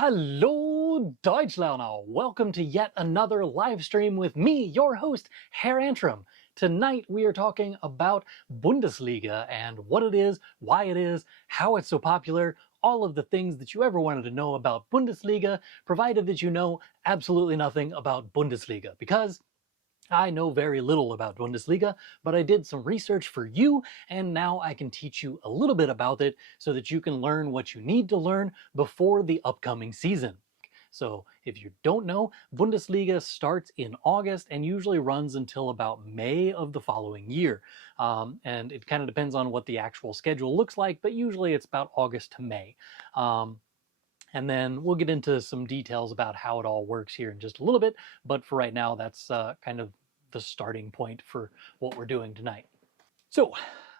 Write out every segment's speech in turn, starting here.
Hallo Deutschlerner! Welcome to yet another live stream with me, your host, Herr Antrim. Tonight we are talking about Bundesliga and what it is, why it is, how it's so popular, all of the things that you ever wanted to know about Bundesliga, provided that you know absolutely nothing about Bundesliga. Because I know very little about Bundesliga, but I did some research for you, and now I can teach you a little bit about it so that you can learn what you need to learn before the upcoming season. So if you don't know, Bundesliga starts in August and usually runs until about May of the following year. And it kind of depends on what the actual schedule looks like, but usually it's about August to May. And then we'll get into some details about how it all works here in just a little bit. But for right now, that's kind of the starting point for what we're doing tonight. So,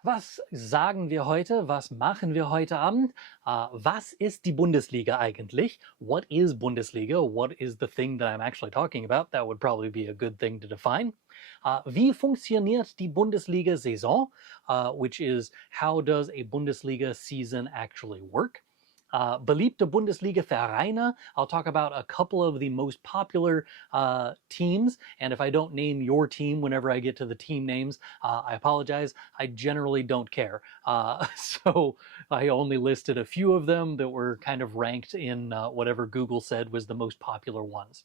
was sagen wir heute? Was machen wir heute Abend? Was ist die Bundesliga eigentlich? What is Bundesliga? What is the thing that I'm actually talking about? That would probably be a good thing to define. Wie funktioniert die Bundesliga-Saison? Which is, how does a Bundesliga season actually work? Beliebte Bundesliga-Vereine. I'll talk about a couple of the most popular teams, and if I don't name your team whenever I get to the team names, I apologize. I generally don't care. So I only listed a few of them that were kind of ranked in whatever Google said was the most popular ones.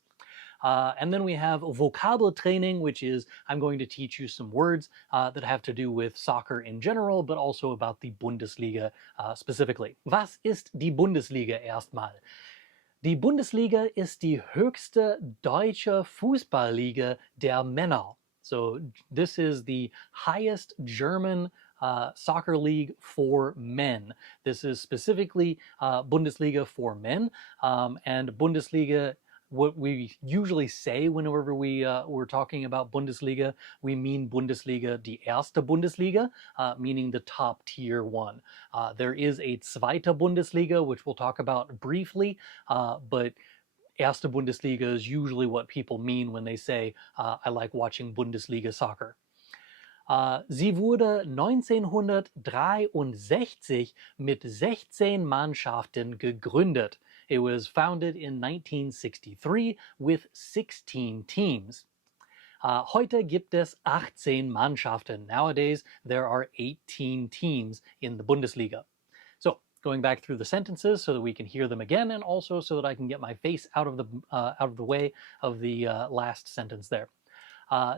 And then we have Vokabeltraining, which is I'm going to teach you some words that have to do with soccer in general, but also about the Bundesliga specifically. Was ist die Bundesliga erstmal? Die Bundesliga ist die höchste deutsche Fußballliga der Männer. So this is the highest German soccer league for men. This is specifically Bundesliga for men, and Bundesliga, what we usually say whenever we're talking about Bundesliga, we mean Bundesliga, die erste Bundesliga, meaning the top tier one. There is a zweite Bundesliga, which we'll talk about briefly, but erste Bundesliga is usually what people mean when they say, I like watching Bundesliga soccer. Sie wurde 1963 mit 16 Mannschaften gegründet. It was founded in 1963 with 16 teams. Heute gibt es 18 Mannschaften. Nowadays, there are 18 teams in the Bundesliga. So, going back through the sentences so that we can hear them again, and also so that I can get my face out of the way of the last sentence there.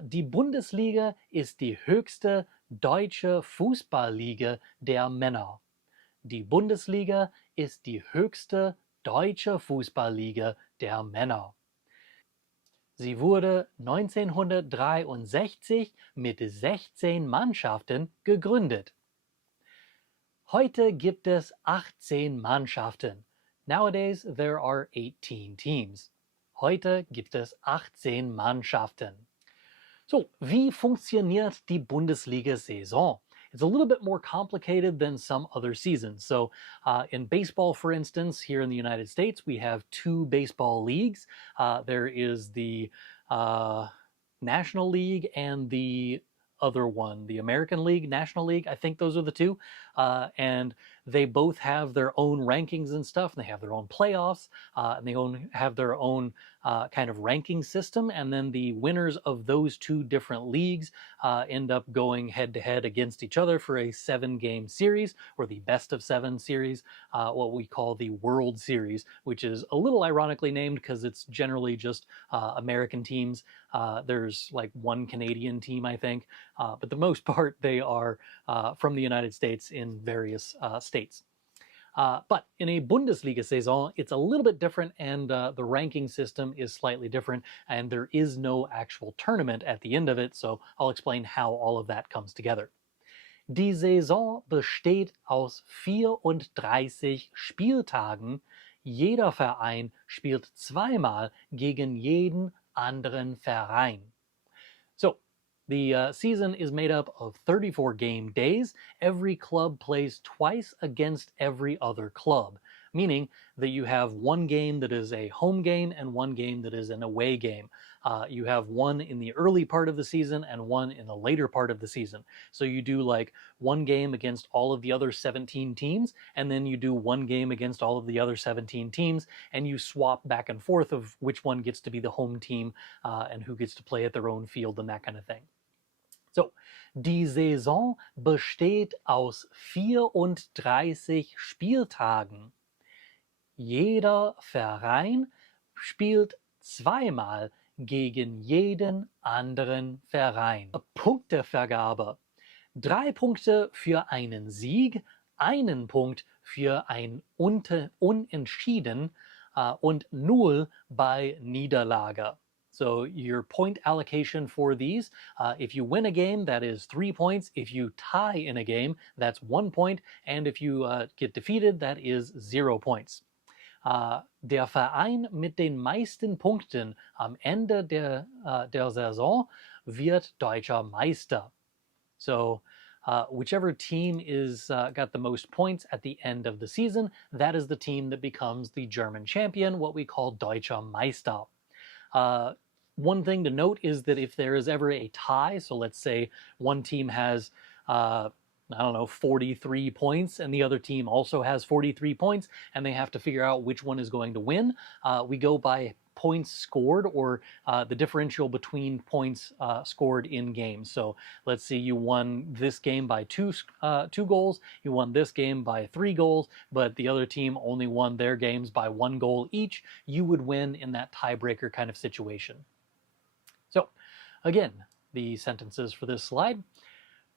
Die Bundesliga ist die höchste deutsche Fußballliga der Männer. Die Bundesliga ist die höchste deutsche Fußballliga der Männer. Sie wurde 1963 mit 16 Mannschaften gegründet. Heute gibt es 18 Mannschaften. Nowadays there are 18 teams. Heute gibt es 18 Mannschaften. So, wie funktioniert die Bundesliga-Saison? It's a little bit more complicated than some other seasons. So in baseball, for instance, here in the United States, we have two baseball leagues. There is the National League and the other one, the American League, National League. I think those are the two. And they both have their own rankings and stuff. And they have their own playoffs. And they have their own kind of ranking system. And then the winners of those two different leagues end up going head to head against each other for a 7-game series, or the best of 7 series, what we call the World Series, which is a little ironically named because it's generally just American teams. There's like one Canadian team, I think. But the most part, they are from the United States in various states. But in a Bundesliga saison, it's a little bit different, and the ranking system is slightly different, and there is no actual tournament at the end of it, so I'll explain how all of that comes together. Die Saison besteht aus 34 Spieltagen. Jeder Verein spielt zweimal gegen jeden anderen Verein. So, the season is made up of 34 game days. Every club plays twice against every other club. meaning that you have one game that is a home game and one game that is an away game. You have one in the early part of the season and one in the later part of the season. So you do like one game against all of the other 17 teams, and then you do one game against all of the other 17 teams, and you swap back and forth of which one gets to be the home team and who gets to play at their own field and that kind of thing. So, die Saison besteht aus 34 Spieltagen. Jeder Verein spielt zweimal gegen jeden anderen Verein. Punktevergabe. 3 Punkte für einen Sieg, 1 Punkt für ein Unentschieden und 0 bei Niederlage. So your point allocation for these, if you win a game, that is 3 points. If you tie in a game, that's 1 point. And if you get defeated, that is 0 points. Der Verein mit den meisten Punkten am Ende der Saison wird deutscher Meister. So whichever team is got the most points at the end of the season, that is the team that becomes the German champion, what we call Deutscher Meister. One thing to note is that if there is ever a tie, so let's say one team has, 43 points, and the other team also has 43 points, and they have to figure out which one is going to win, we go by points scored, or the differential between points scored in games. So let's see, you won this game by two goals, you won this game by 3 goals, but the other team only won their games by 1 goal each. You would win in that tiebreaker kind of situation. So, again, the sentences for this slide.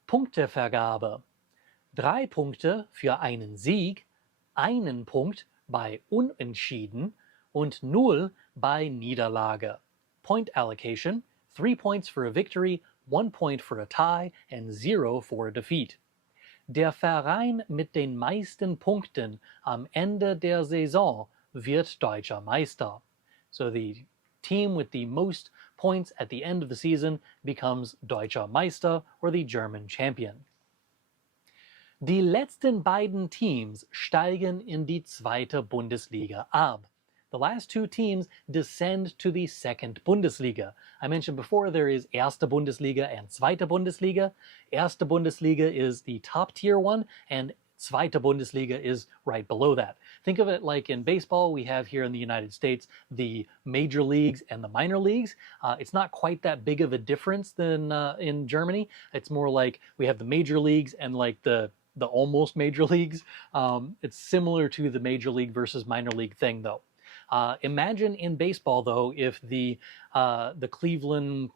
Punktevergabe. 3 Punkte für einen Sieg, 1 Punkt bei Unentschieden und 0 bei Niederlage. Point allocation. 3 points for a victory, 1 point for a tie, and 0 for a defeat. Der Verein mit den meisten Punkten am Ende der Saison wird deutscher Meister. So the team with the most points at the end of the season becomes Deutscher Meister, or the German champion. Die letzten beiden Teams steigen in die zweite Bundesliga ab. The last 2 teams descend to the second Bundesliga. I mentioned before there is Erste Bundesliga and Zweite Bundesliga. Erste Bundesliga is the top tier one, and Zweite Bundesliga is right below that. Think of it like in baseball, we have here in the United States the major leagues and the minor leagues. It's not quite that big of a difference than in Germany. It's more like we have the major leagues and like the almost major leagues. It's similar to the major league versus minor league thing, though. Imagine in baseball, though, if the Cleveland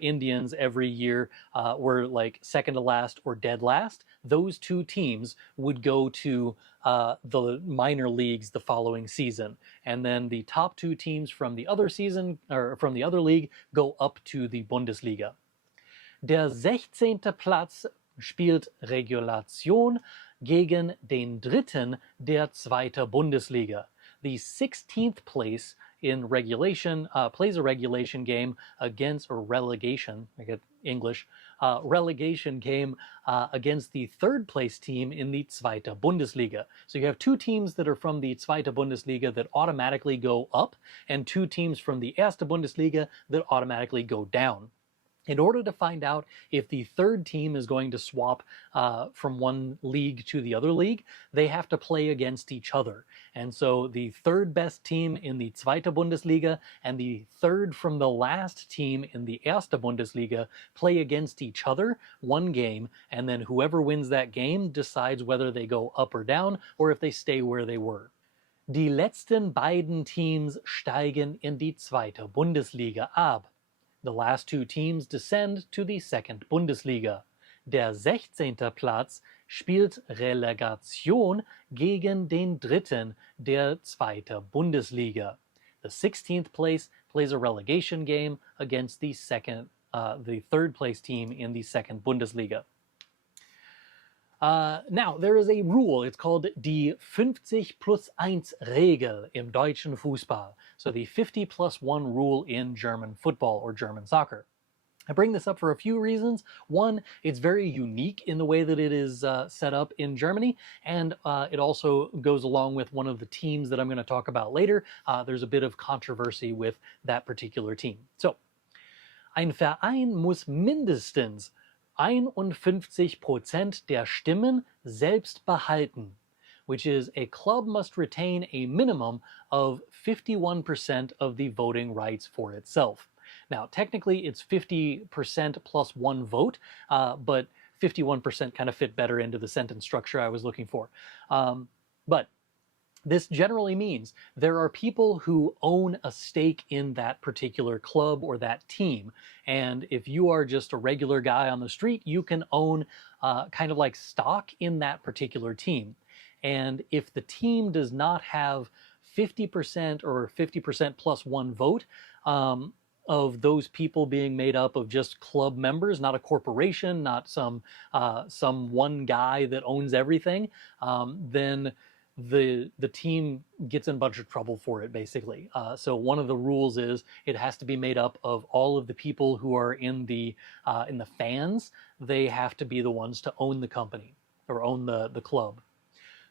Indians every year were like second to last or dead last. Those 2 teams would go to the minor leagues the following season, and then the top 2 teams from the other season or from the other league go up to the Bundesliga. Der 16. Platz spielt Regulation gegen den Dritten der Zweite Bundesliga. The 16th place in regulation plays a regulation game against, or relegation, I get English, relegation game against the 3rd place team in the Zweite Bundesliga. So you have 2 teams that are from the Zweite Bundesliga that automatically go up, and 2 teams from the Erste Bundesliga that automatically go down. In order to find out if the 3rd team is going to swap from one league to the other league, they have to play against each other. And so the 3rd best team in the Zweite Bundesliga and the 3rd from the last team in the Erste Bundesliga play against each other 1 game, and then whoever wins that game decides whether they go up or down, or if they stay where they were. Die letzten beiden Teams steigen in die Zweite Bundesliga ab. The last 2 teams descend to the second Bundesliga. Der 16. Platz spielt Relegation gegen den Dritten der Zweite Bundesliga. The 16th place plays a relegation game against the 3rd place team in the second Bundesliga. Now, there is a rule. It's called die 50+1 Regel im deutschen Fußball. So the 50+1 rule in German football or German soccer. I bring this up for a few reasons. One, it's very unique in the way that it is set up in Germany, and it also goes along with one of the teams that I'm going to talk about later. There's a bit of controversy with that particular team. So, ein Verein muss mindestens 51% der Stimmen selbst behalten, which is a club must retain a minimum of 51% of the voting rights for itself. Now, technically, it's 50% plus one vote, but 51% kind of fit better into the sentence structure I was looking for. But this generally means there are people who own a stake in that particular club or that team. And if you are just a regular guy on the street, you can own kind of like stock in that particular team. And if the team does not have 50% or 50% plus one vote, of those people being made up of just club members, not a corporation, not some one guy that owns everything, then the team gets in a bunch of trouble for it, basically. So one of the rules is it has to be made up of all of the people who are in the fans. They have to be the ones to own the company or own the club.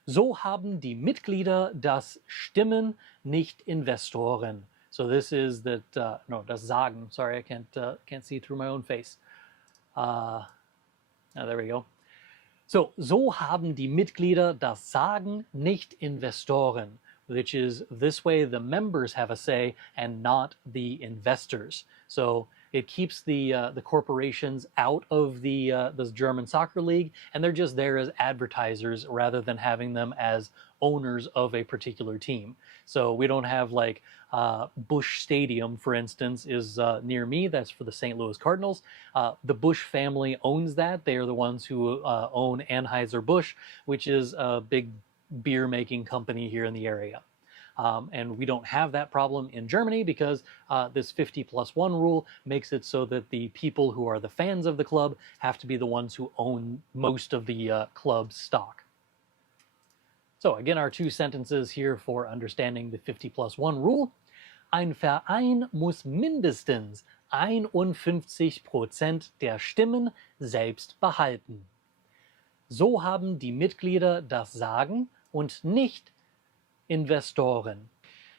So haben die Mitglieder das Stimmen, nicht Investoren. So this is that, no, das Sagen. Sorry, I can't see through my own face. There we go. So haben die Mitglieder das Sagen, nicht Investoren, which is this way the members have a say and not the investors. So it keeps the corporations out of the German soccer league, and they're just there as advertisers rather than having them as owners of a particular team. So we don't have like Busch Stadium, for instance, is near me. That's for the St. Louis Cardinals. The Busch family owns that. They are the ones who own Anheuser-Busch, which is a big beer making company here in the area. And we don't have that problem in Germany because this 50+1 rule makes it so that the people who are the fans of the club have to be the ones who own most of the club's stock. So again, our two sentences here for understanding the 50+1 rule. Ein Verein muss mindestens 51% der Stimmen selbst behalten. So haben die Mitglieder das Sagen und nicht Investoren.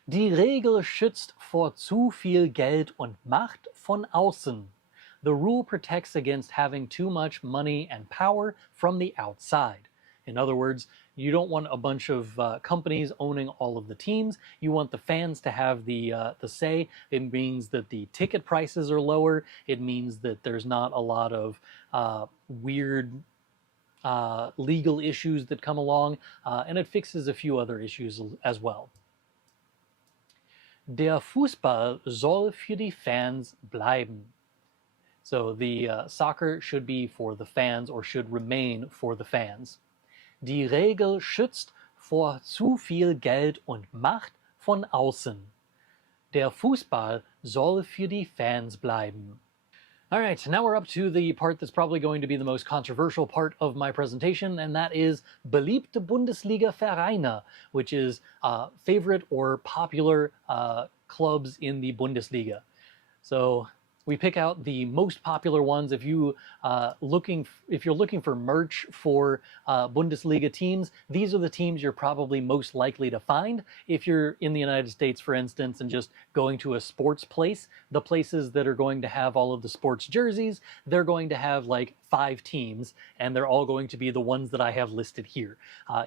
Die Regel schützt vor zu viel Geld und Macht von außen. The rule protects against having too much money and power from the outside. In other words, you don't want a bunch of companies owning all of the teams. You want the fans to have the say. It means that the ticket prices are lower. It means that there's not a lot of weird legal issues that come along, and it fixes a few other issues as well. Der Fußball soll für die Fans bleiben. So the soccer should be for the fans or should remain for the fans. Die Regel schützt vor zu viel Geld und Macht von außen. Der Fußball soll für die Fans bleiben. All right, now we're up to the part that's probably going to be the most controversial part of my presentation, and that is beliebte Bundesliga-Vereine, which is favorite or popular clubs in the Bundesliga. So we pick out the most popular ones. If you're looking for merch for Bundesliga teams, these are the teams you're probably most likely to find. If you're in the United States, for instance, and just going to a sports place, the places that are going to have all of the sports jerseys, they're going to have like 5 teams, and they're all going to be the ones that I have listed here.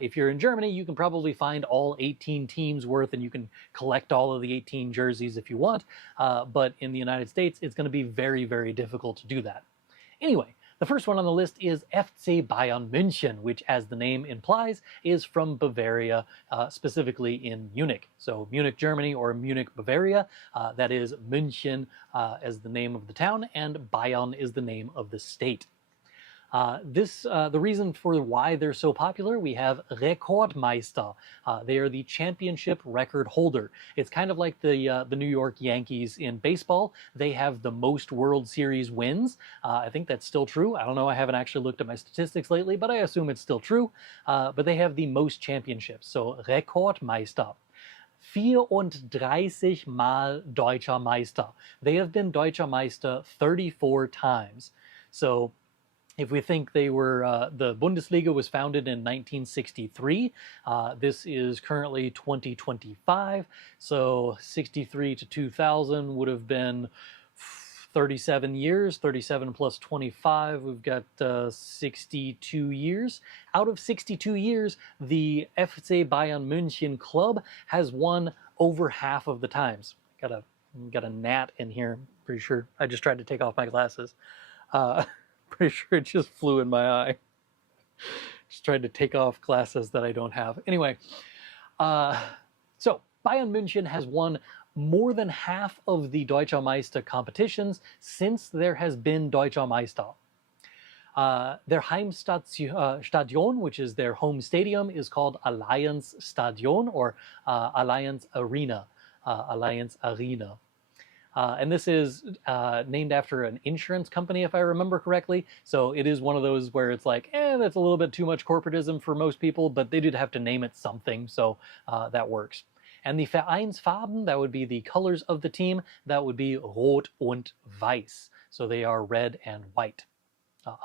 If you're in Germany, you can probably find all 18 teams worth, and you can collect all of the 18 jerseys if you want. But in the United States, it's going to be very, very difficult to do that. Anyway, the first one on the list is FC Bayern München, which, as the name implies, is from Bavaria, specifically in Munich. So Munich, Germany, or Munich, Bavaria. That is München as the name of the town, and Bayern is the name of the state. The reason for why they're so popular, we have Rekordmeister. They are the championship record holder. It's kind of like the New York Yankees in baseball. They have the most World Series wins. I think that's still true. I don't know. I haven't actually looked at my statistics lately, but I assume it's still true. But they have the most championships. So Rekordmeister. 34 Mal Deutscher Meister. They have been Deutscher Meister 34 times. So if we think they were, the Bundesliga was founded in 1963, this is currently 2025, so 63 to 2000 would have been 37 years, 37 plus 25, we've got 62 years. Out of 62 years, the FC Bayern München club has won over half of the times. Got a gnat in here, pretty sure. I just tried to take off my glasses. Pretty sure it just flew in my eye. Just tried to take off glasses that I don't have. Anyway, so Bayern München has won more than half of the Deutscher Meister competitions since there has been Deutscher Meister. Their Heimstadion, which is their home stadium, is called Allianz Stadion or Allianz Arena. Allianz Arena. And this is named after an insurance company, if I remember correctly. So it is one of those where it's like, that's a little bit too much corporatism for most people, but they did have to name it something, so that works. And the Vereinsfarben, that would be the colors of the team, that would be Rot und Weiß. So they are red and white.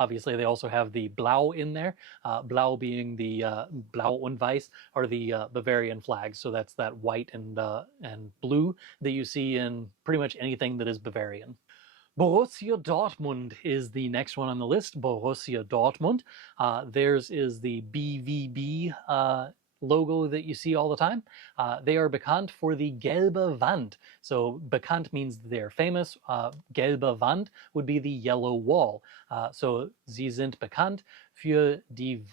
Obviously, they also have the Blau in there. Blau being the Blau und Weiß are the Bavarian flags. So that's that white and blue that you see in pretty much anything that is Bavarian. Borussia Dortmund is the next one on the list. Borussia Dortmund. Theirs is the BVB logo that you see all the time. They are bekannt for the gelbe Wand. So bekannt means they're famous. Gelbe Wand would be the yellow wall. So sie sind bekannt für die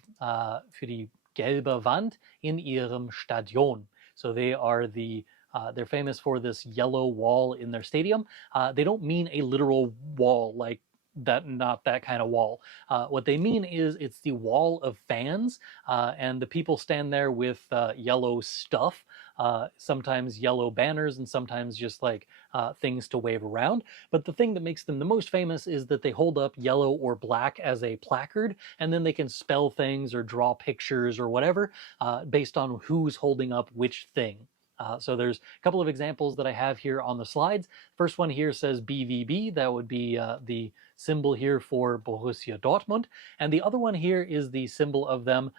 gelbe Wand in ihrem Stadion. So they are they're famous for this yellow wall in their stadium. They don't mean a literal wall like that, not that kind of wall. What they mean is it's the wall of fans, and the people stand there with yellow stuff, sometimes yellow banners and sometimes just like things to wave around. But the thing that makes them the most famous is that they hold up yellow or black as a placard, and then they can spell things or draw pictures or whatever based on who's holding up which thing. So there's a couple of examples that I have here on the slides. First one here says BVB. That would be the symbol here for Borussia Dortmund. And the other one here is the symbol of them,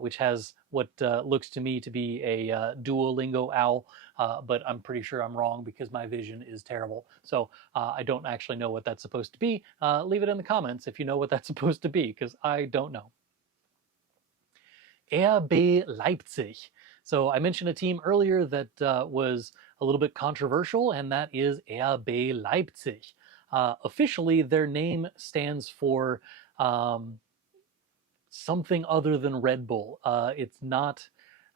which has what looks to me to be a Duolingo owl, but I'm pretty sure I'm wrong because my vision is terrible. So I don't actually know what that's supposed to be. Leave it in the comments if you know what that's supposed to be, because I don't know. RB Leipzig. So I mentioned a team earlier that was a little bit controversial, and that is RB Leipzig. Officially, their name stands for something other than Red Bull. It's not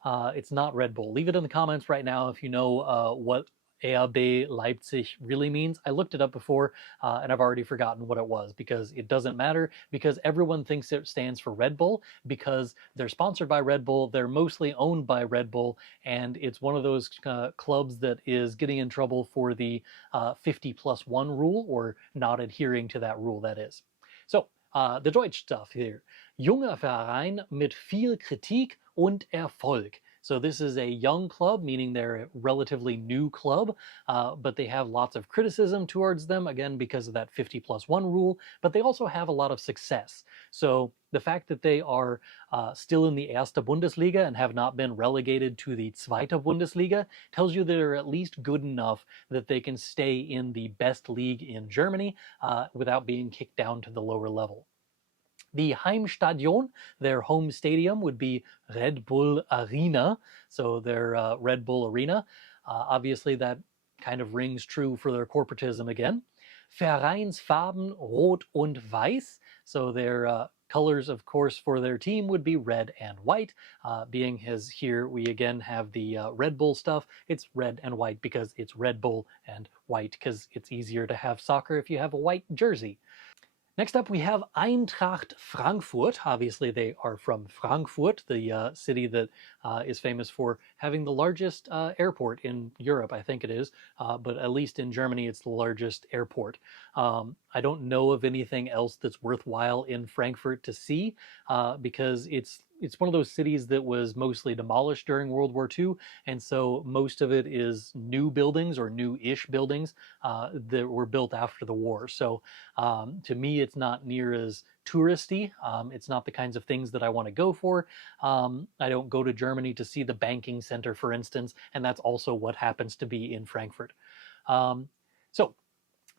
Red Bull. Leave it in the comments right now if you know what RB Leipzig really means. I looked it up before and I've already forgotten what it was, because it doesn't matter, because everyone thinks it stands for Red Bull because they're sponsored by Red Bull, they're mostly owned by Red Bull, and it's one of those clubs that is getting in trouble for the 50+1 rule, or not adhering to that rule, that is. So the Deutsch stuff here. Junger Verein mit viel Kritik und Erfolg. So this is a young club, meaning they're a relatively new club, but they have lots of criticism towards them, again, because of that 50+1 rule, but they also have a lot of success. So the fact that they are still in the Erste Bundesliga and have not been relegated to the Zweite Bundesliga tells you they're at least good enough that they can stay in the best league in Germany without being kicked down to the lower level. The Heimstadion, their home stadium, would be Red Bull Arena, so their Red Bull Arena. Obviously, that kind of rings true for their corporatism again. Vereinsfarben Rot und Weiß, so their colors, of course, for their team would be red and white. Being as here we again have the Red Bull stuff, it's red and white because it's Red Bull and white because it's easier to have soccer if you have a white jersey. Next up, we have Eintracht Frankfurt. Obviously, they are from Frankfurt, the city that is famous for having the largest airport in Europe, I think it is. But at least in Germany, it's the largest airport. I don't know of anything else that's worthwhile in Frankfurt to see because it's it's one of those cities that was mostly demolished during World War II, and so most of it is new buildings or new-ish buildings that were built after the war. So to me, it's not near as touristy. It's not the kinds of things that I want to go for. I don't go to Germany to see the banking center, for instance, and that's also what happens to be in Frankfurt. So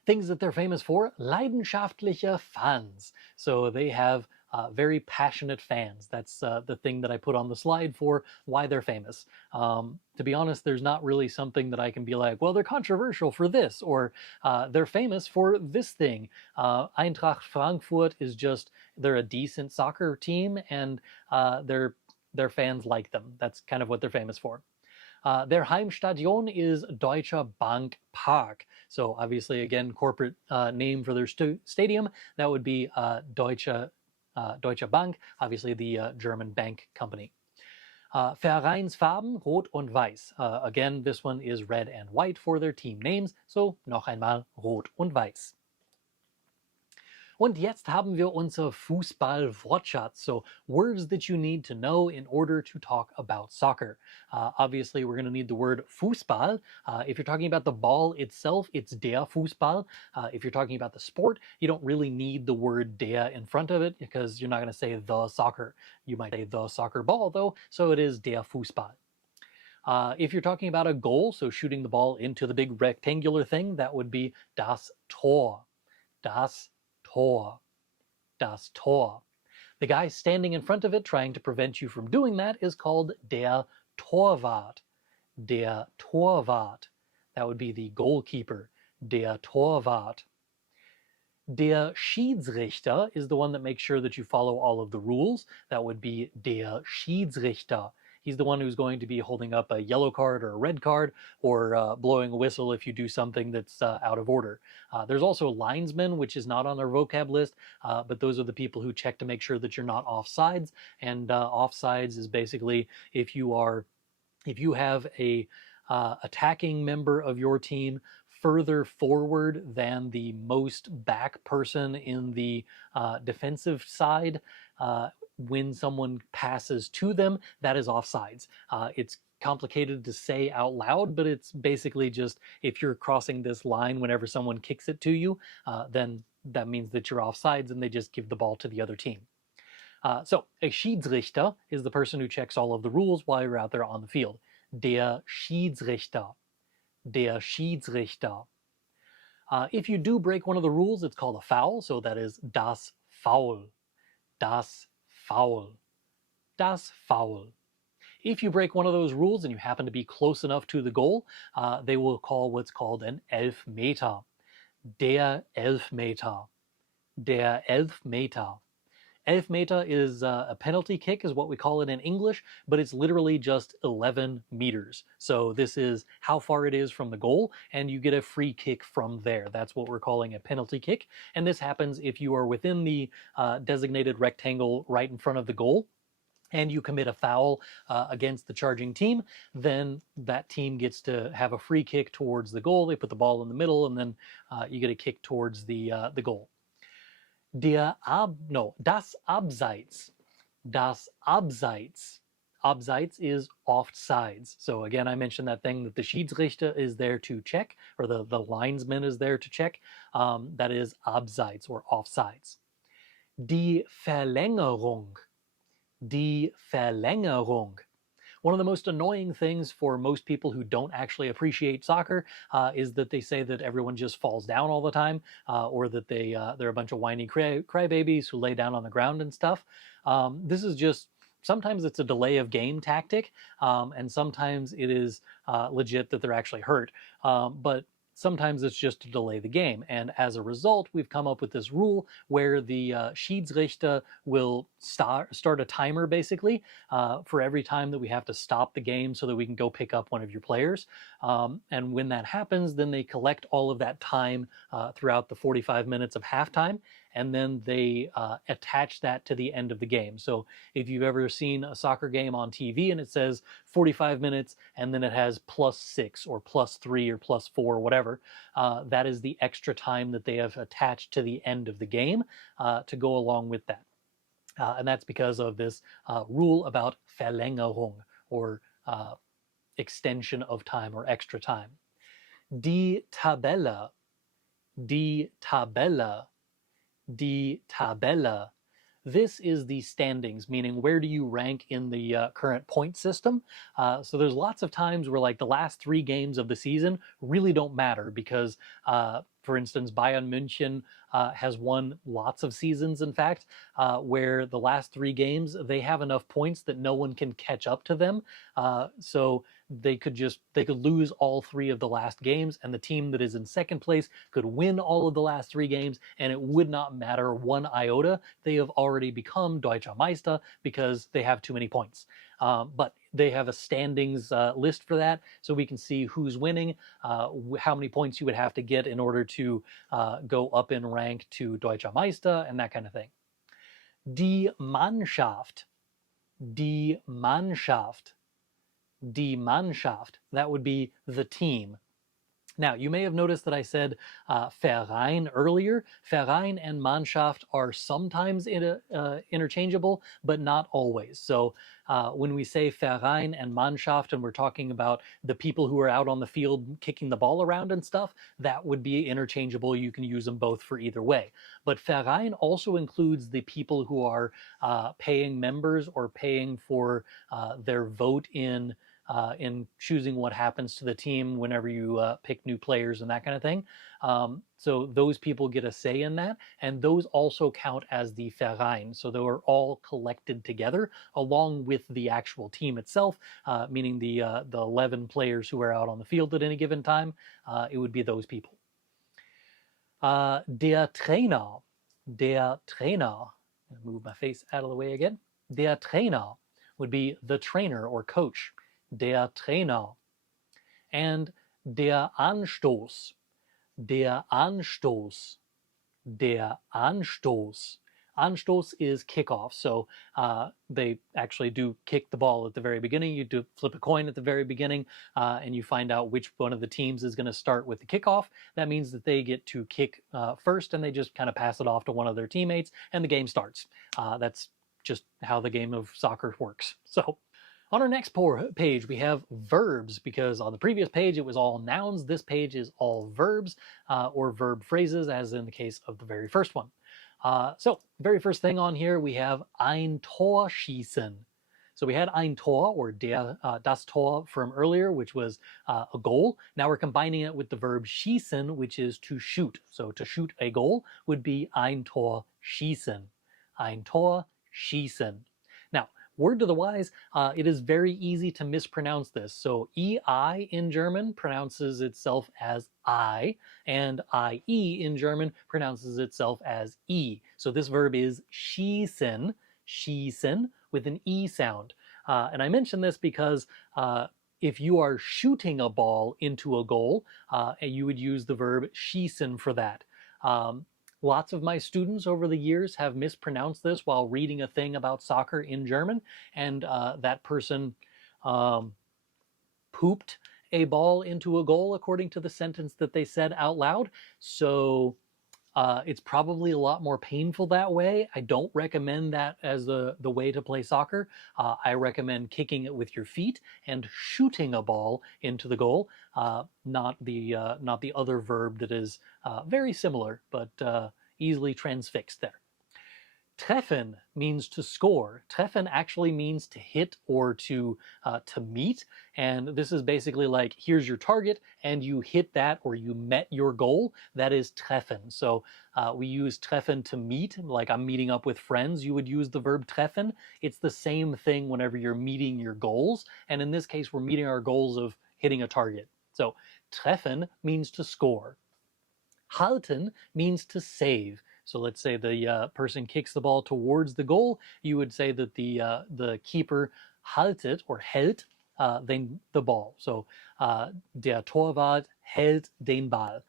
things that they're famous for: leidenschaftliche Fans. So they have very passionate fans. That's the thing that I put on the slide for why they're famous. To be honest, there's not really something that I can be like, well, they're controversial for this, or they're famous for this thing. Eintracht Frankfurt is just, they're a decent soccer team, and their fans like them. That's kind of what they're famous for. Their Heimstadion is Deutsche Bank Park. So obviously, again, corporate name for their stadium. That would be Deutsche Bank, obviously the German bank company. Vereinsfarben, Rot und Weiß. Again, this one is red and white for their team names. So noch einmal Rot und Weiß. Und jetzt haben wir unser Fußball-Wortschatz, so words that you need to know in order to talk about soccer. Obviously, we're going to need the word Fußball. If you're talking about the ball itself, it's der Fußball. If you're talking about the sport, you don't really need the word der in front of it, because you're not going to say the soccer. You might say the soccer ball, though, so it is der Fußball. If you're talking about a goal, so shooting the ball into the big rectangular thing, that would be das Tor. Das Tor. Das Tor. The guy standing in front of it trying to prevent you from doing that is called der Torwart. Der Torwart. That would be the goalkeeper. Der Torwart. Der Schiedsrichter is the one that makes sure that you follow all of the rules. That would be der Schiedsrichter. He's the one who's going to be holding up a yellow card or a red card, or blowing a whistle if you do something that's out of order. There's also linesmen, which is not on our vocab list, but those are the people who check to make sure that you're not offsides. And offsides is basically if you have a attacking member of your team further forward than the most back person in the defensive side, when someone passes to them, that is offsides. It's complicated to say out loud, but it's basically just, if you're crossing this line whenever someone kicks it to you, then that means that you're offsides and they just give the ball to the other team. So a Schiedsrichter is the person who checks all of the rules while you're out there on the field. Der Schiedsrichter. Der Schiedsrichter. If you do break one of the rules, it's called a foul, so that is das Foul. Das Foul. Das Foul. If you break one of those rules and you happen to be close enough to the goal, they will call what's called an Elfmeter. Der Elfmeter. Der Elfmeter. Elfmeter is a penalty kick, is what we call it in English, but it's literally just 11 meters. So this is how far it is from the goal, and you get a free kick from there. That's what we're calling a penalty kick. And this happens if you are within the designated rectangle right in front of the goal, and you commit a foul against the charging team, then that team gets to have a free kick towards the goal. They put the ball in the middle, and then you get a kick towards the goal. Das Abseits. Das Abseits. Abseits is offsides. So again, I mentioned that thing that the Schiedsrichter is there to check, or the linesman is there to check. That is Abseits, or offsides. Die Verlängerung. Die Verlängerung. One of the most annoying things for most people who don't actually appreciate soccer is that they say that everyone just falls down all the time, or that they're a bunch of whiny crybabies who lay down on the ground and stuff. This is just, sometimes it's a delay of game tactic, and sometimes it is legit that they're actually hurt. But sometimes it's just to delay the game. And as a result, we've come up with this rule where the Schiedsrichter will start a timer, basically, for every time that we have to stop the game so that we can go pick up one of your players. And when that happens, then they collect all of that time throughout the 45 minutes of halftime, and then they attach that to the end of the game. So if you've ever seen a soccer game on TV and it says 45 minutes and then it has +6 or +3 or +4 or whatever, that is the extra time that they have attached to the end of the game to go along with that. And that's because of this rule about Verlängerung, or extension of time or extra time. Die Tabelle, die Tabelle, die Tabelle. This is the standings, meaning where do you rank in the current point system. So there's lots of times where like the last 3 games of the season really don't matter because, for instance, Bayern München has won lots of seasons, in fact, where the last 3 games, they have enough points that no one can catch up to them. So they could lose all 3 of the last games, and the team that is in second place could win all of the last 3 games, and it would not matter one iota. They have already become Deutscher Meister because they have too many points. But they have a standings list for that, so we can see who's winning, how many points you would have to get in order to go up in rank to Deutscher Meister, and that kind of thing. Die Mannschaft, die Mannschaft, die Mannschaft. That would be the team. Now, you may have noticed that I said Verein earlier. Verein and Mannschaft are sometimes interchangeable, but not always. So when we say Verein and Mannschaft, and we're talking about the people who are out on the field kicking the ball around and stuff, that would be interchangeable. You can use them both for either way. But Verein also includes the people who are paying members or paying for their vote in choosing what happens to the team whenever you pick new players and that kind of thing. So those people get a say in that, and those also count as the Verein. So they are all collected together along with the actual team itself, meaning the 11 players who are out on the field at any given time. It would be those people. Der Trainer, der Trainer. Move my face out of the way again. Der Trainer would be the trainer or coach. Der Trainer. And der Anstoß, der Anstoß, der Anstoß. Anstoß is kickoff, so they actually do kick the ball at the very beginning. You do flip a coin at the very beginning, and you find out which one of the teams is going to start with the kickoff. That means that they get to kick first, and they just kind of pass it off to one of their teammates, and the game starts. That's just how the game of soccer works. So on our next page, we have verbs, because on the previous page it was all nouns. This page is all verbs or verb phrases, as in the case of the very first one. So very first thing on here, we have ein Tor schießen. So we had ein Tor, or das Tor from earlier, which was a goal. Now we're combining it with the verb schießen, which is to shoot. So to shoot a goal would be ein Tor schießen. Ein Tor schießen. Now, word to the wise, it is very easy to mispronounce this. So EI in German pronounces itself as I, and IE in German pronounces itself as E. So this verb is schießen, schießen, with an E sound. And I mention this because if you are shooting a ball into a goal, you would use the verb schießen for that. Lots of my students over the years have mispronounced this while reading a thing about soccer in German, and that person pooped a ball into a goal according to the sentence that they said out loud. So it's probably a lot more painful that way. I don't recommend that as the way to play soccer. I recommend kicking it with your feet and shooting a ball into the goal, not the other verb that is very similar, but easily transfixed there. Treffen means to score. Treffen actually means to hit or to meet, and this is basically like, here's your target and you hit that, or you met your goal. That is treffen. So we use treffen to meet, like I'm meeting up with friends. You would use the verb treffen. It's the same thing whenever you're meeting your goals, and in this case we're meeting our goals of hitting a target. So treffen means to score. Halten means to save. So let's say the person kicks the ball towards the goal. You would say that the keeper haltet or hält the ball. So der Torwart hält den Ball.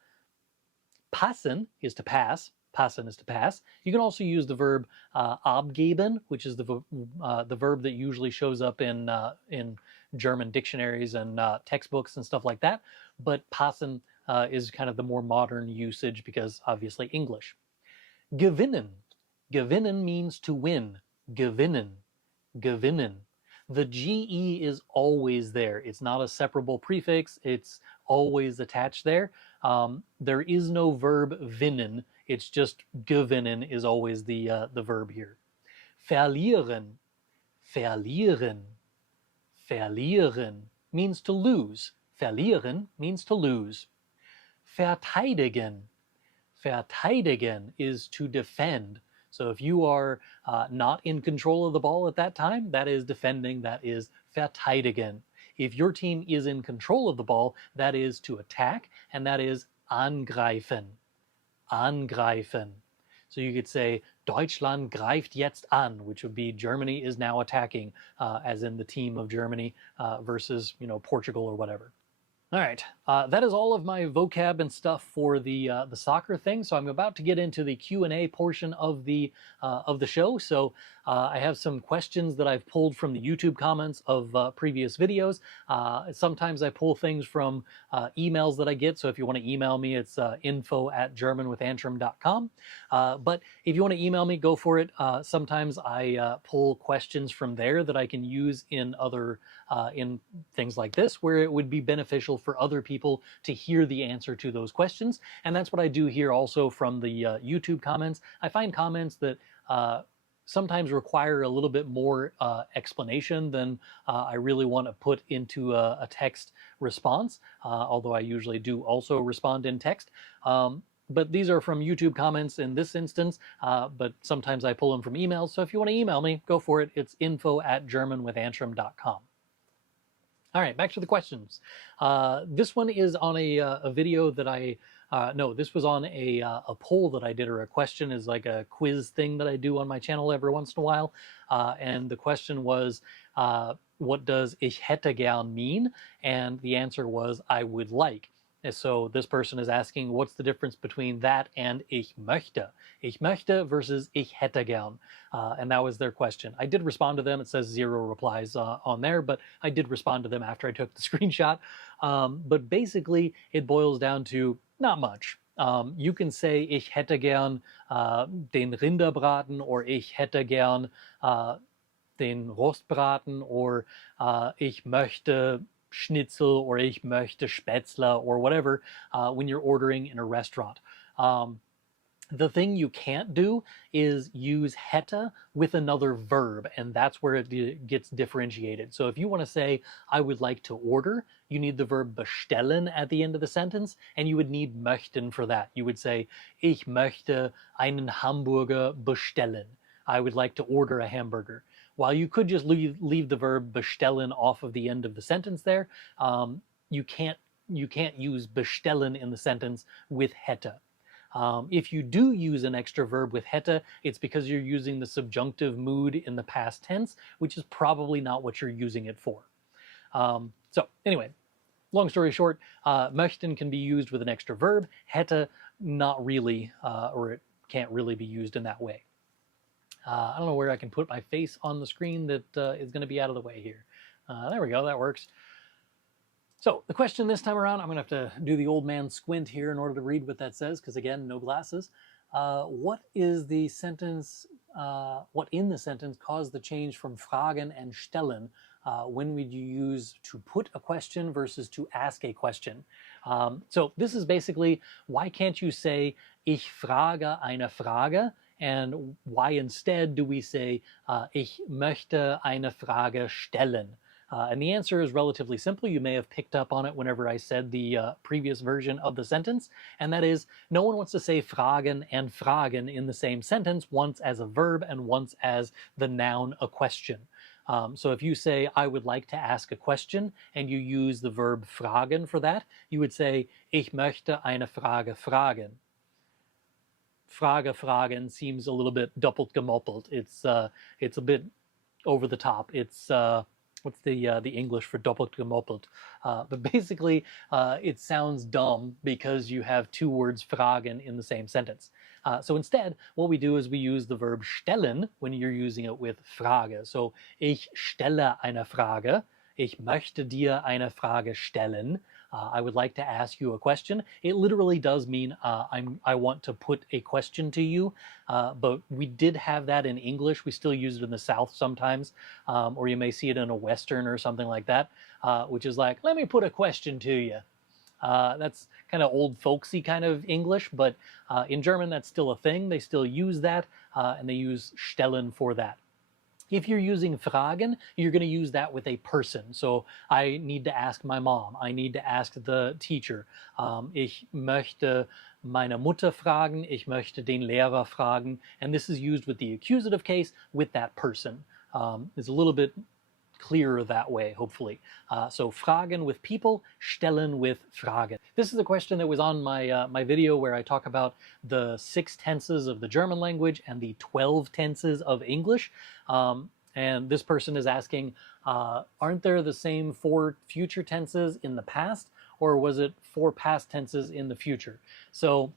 Passen is to pass. Passen is to pass. You can also use the verb abgeben, which is the verb that usually shows up in German dictionaries and textbooks and stuff like that. But passen is kind of the more modern usage because obviously English. Gewinnen. Gewinnen means to win. gewinnen, gewinnen. The GE is always there. It's not a separable prefix. It's always attached there. There is no verb winnen. It's just gewinnen is always the verb here. Verlieren, verlieren, verlieren means to lose. Verlieren means to lose. Verteidigen, verteidigen is to defend. So if you are not in control of the ball at that time, that is defending, that is verteidigen. If your team is in control of the ball, that is to attack, and that is angreifen, angreifen. So you could say, Deutschland greift jetzt an, which would be Germany is now attacking, as in the team of Germany versus, Portugal or whatever. All right, that is all of my vocab and stuff for the soccer thing. So I'm about to get into the Q&A portion of the show. So I have some questions that I've pulled from the YouTube comments of previous videos. Sometimes I pull things from emails that I get. So if you want to email me, it's info@germanwithantrim.com. But if you want to email me, go for it. Sometimes I pull questions from there that I can use in other in things like this, where it would be beneficial for other people to hear the answer to those questions. And that's what I do here also from the YouTube comments. I find comments that sometimes require a little bit more explanation than I really want to put into a text response, although I usually do also respond in text. But these are from YouTube comments in this instance, but sometimes I pull them from emails. So if you want to email me, go for it. It's info@germanwithantrim.com. All right, back to the questions. This one is on a video that no, this was on a poll that I did, or a question is like a quiz thing that I do on my channel every once in a while. And the question was, what does ich hätte gern mean? And the answer was, I would like. And so this person is asking, what's the difference between that and ich möchte? Ich möchte versus ich hätte gern. And that was their question. I did respond to them. It says 0 replies on there, but I did respond to them after I took the screenshot. But basically, it boils down to not much. You can say, ich hätte gern den Rinderbraten, or ich hätte gern den Rostbraten, or ich möchte Schnitzel, or ich möchte Spätzle, or whatever, when you're ordering in a restaurant. The thing you can't do is use hätte with another verb, and that's where it gets differentiated. So if you want to say, I would like to order, you need the verb bestellen at the end of the sentence, and you would need möchten for that. You would say, ich möchte einen Hamburger bestellen. I would like to order a hamburger. While you could just leave the verb bestellen off of the end of the sentence there, you can't use bestellen in the sentence with hätte. If you do use an extra verb with hätte, it's because you're using the subjunctive mood in the past tense, which is probably not what you're using it for. So anyway, long story short, möchten can be used with an extra verb. Hätte, not really, or it can't really be used in that way. I don't know where I can put my face on the screen that is going to be out of the way here. There we go, that works. So the question this time around, I'm going to have to do the old man squint here in order to read what that says, because again, no glasses. What is the sentence, what in the sentence caused the change from fragen and stellen? When would you use to put a question versus to ask a question? So this is basically, why can't you say, ich frage eine Frage? And why instead do we say, ich möchte eine Frage stellen? And the answer is relatively simple. You may have picked up on it whenever I said the previous version of the sentence, and that is, no one wants to say fragen and fragen in the same sentence, once as a verb and once as the noun a question. So if you say, I would like to ask a question, and you use the verb fragen for that, you would say, ich möchte eine Frage fragen. Frage fragen seems a little bit doppelt gemoppelt. It's a bit over the top. It's what's the English for doppelt gemoppelt? But basically, it sounds dumb because you have two words fragen in the same sentence. So instead, what we do is we use the verb stellen when you're using it with Frage. So ich stelle eine Frage. Ich möchte dir eine Frage stellen. I would like to ask you a question. It literally does mean I want to put a question to you, but we did have that in English. We still use it in the South sometimes, or you may see it in a Western or something like that, which is like, let me put a question to you. That's kind of old folksy kind of English, but in German that's still a thing. They still use that, and they use stellen for that. If you're using fragen, you're going to use that with a person. So I need to ask my mom. I need to ask the teacher. Ich möchte meine Mutter fragen. Ich möchte den Lehrer fragen. And this is used with the accusative case with that person. It's a little bit clearer that way, hopefully. So fragen with people, stellen with fragen. This is a question that was on my video where I talk about the 6 tenses of the German language and the 12 tenses of English. And this person is asking, aren't there the same 4 future tenses in the past, or was it 4 past tenses in the future? So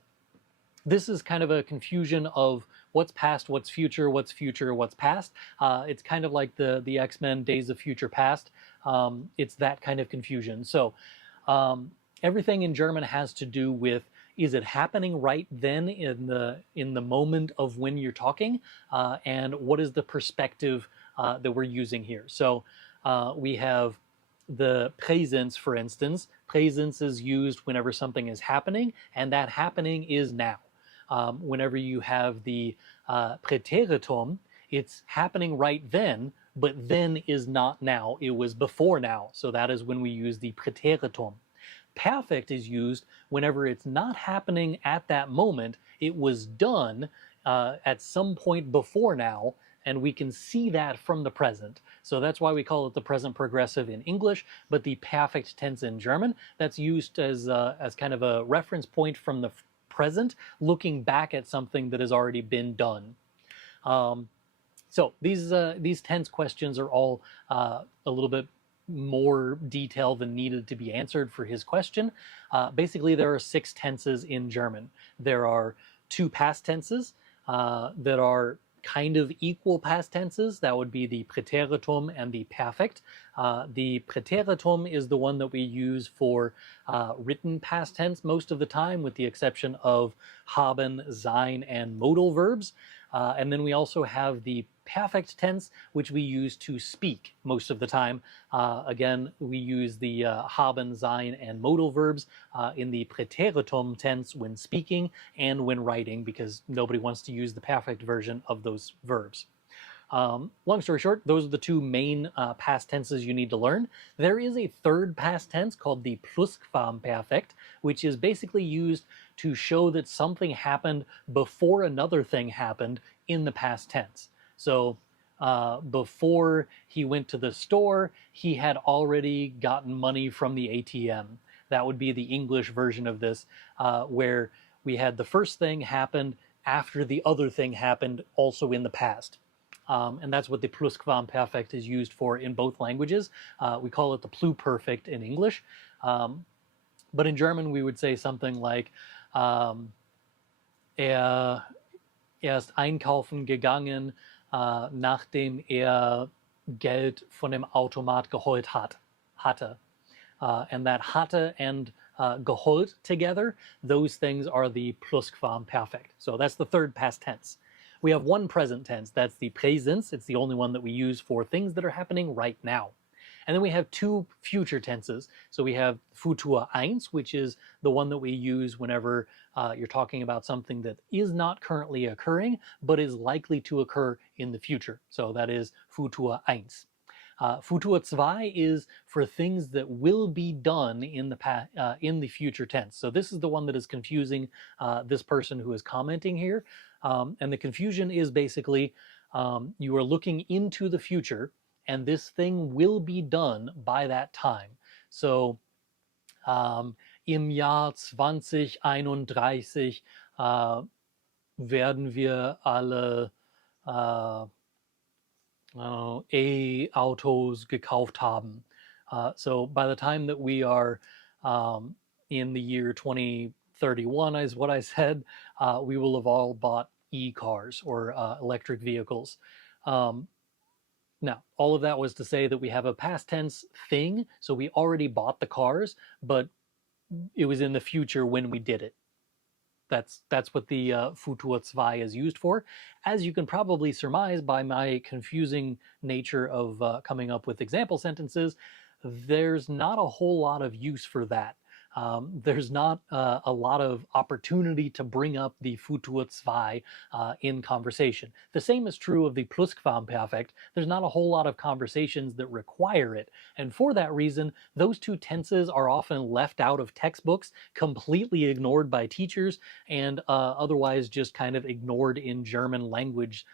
this is kind of a confusion of what's past, what's future, what's past. It's kind of like the X-Men Days of Future Past. It's that kind of confusion. So everything in German has to do with, is it happening right then in the moment of when you're talking, and what is the perspective that we're using here? So we have the Präsens, for instance. Präsens is used whenever something is happening, and that happening is now. Whenever you have the Präteritum, it's happening right then, but then is not now. It was before now. So that is when we use the Präteritum. Perfect is used whenever it's not happening at that moment. It was done at some point before now, and we can see that from the present. So that's why we call it the present progressive in English, but the perfect tense in German, that's used as kind of a reference point from the present, looking back at something that has already been done. So these tense questions are all a little bit more detail than needed to be answered for his question. Basically, there are 6 tenses in German. There are 2 past tenses that are kind of equal past tenses. That would be the Präteritum and the Perfect. The Präteritum is the one that we use for written past tense most of the time, with the exception of haben, sein, and modal verbs. And then we also have the perfect tense, which we use to speak most of the time. Again, we use the haben, sein, and modal verbs in the Präteritum tense when speaking and when writing, because nobody wants to use the perfect version of those verbs. Long story short, those are the 2 main past tenses you need to learn. There is a third past tense called the Plusquamperfekt, which is basically used to show that something happened before another thing happened in the past tense. So before he went to the store, he had already gotten money from the ATM. That would be the English version of this, where we had the first thing happened after the other thing happened also in the past. And that's what the Plusquamperfekt is used for in both languages. We call it the Pluperfect in English. But in German, we would say something like, er ist einkaufen gegangen, nachdem Geld von dem Automat geholt hatte. And that hatte and geholt together, those things are the Plusquamperfekt. So that's the third past tense. We have one present tense, that's the Präsens. It's the only one that we use for things that are happening right now. And then we have 2 future tenses. So we have Futur 1, which is the one that we use whenever you're talking about something that is not currently occurring, but is likely to occur in the future. So that is Futur 1. Futur 2 is for things that will be done in the future tense. So this is the one that is confusing this person who is commenting here. And the confusion is basically you are looking into the future, and this thing will be done by that time. So im Jahr 2031 werden wir alle E-Autos gekauft haben. So by the time that we are in the year 2031, is what I said, we will have all bought e-cars or electric vehicles. Now, all of that was to say that we have a past tense thing, so we already bought the cars, but it was in the future when we did it. That's what the Futur 2 is used for. As you can probably surmise by my confusing nature of coming up with example sentences, there's not a whole lot of use for that. There's not a lot of opportunity to bring up the Futur 2 in conversation. The same is true of the Plusquamperfekt. There's not a whole lot of conversations that require it. And for that reason, those two tenses are often left out of textbooks, completely ignored by teachers, and otherwise just kind of ignored in German language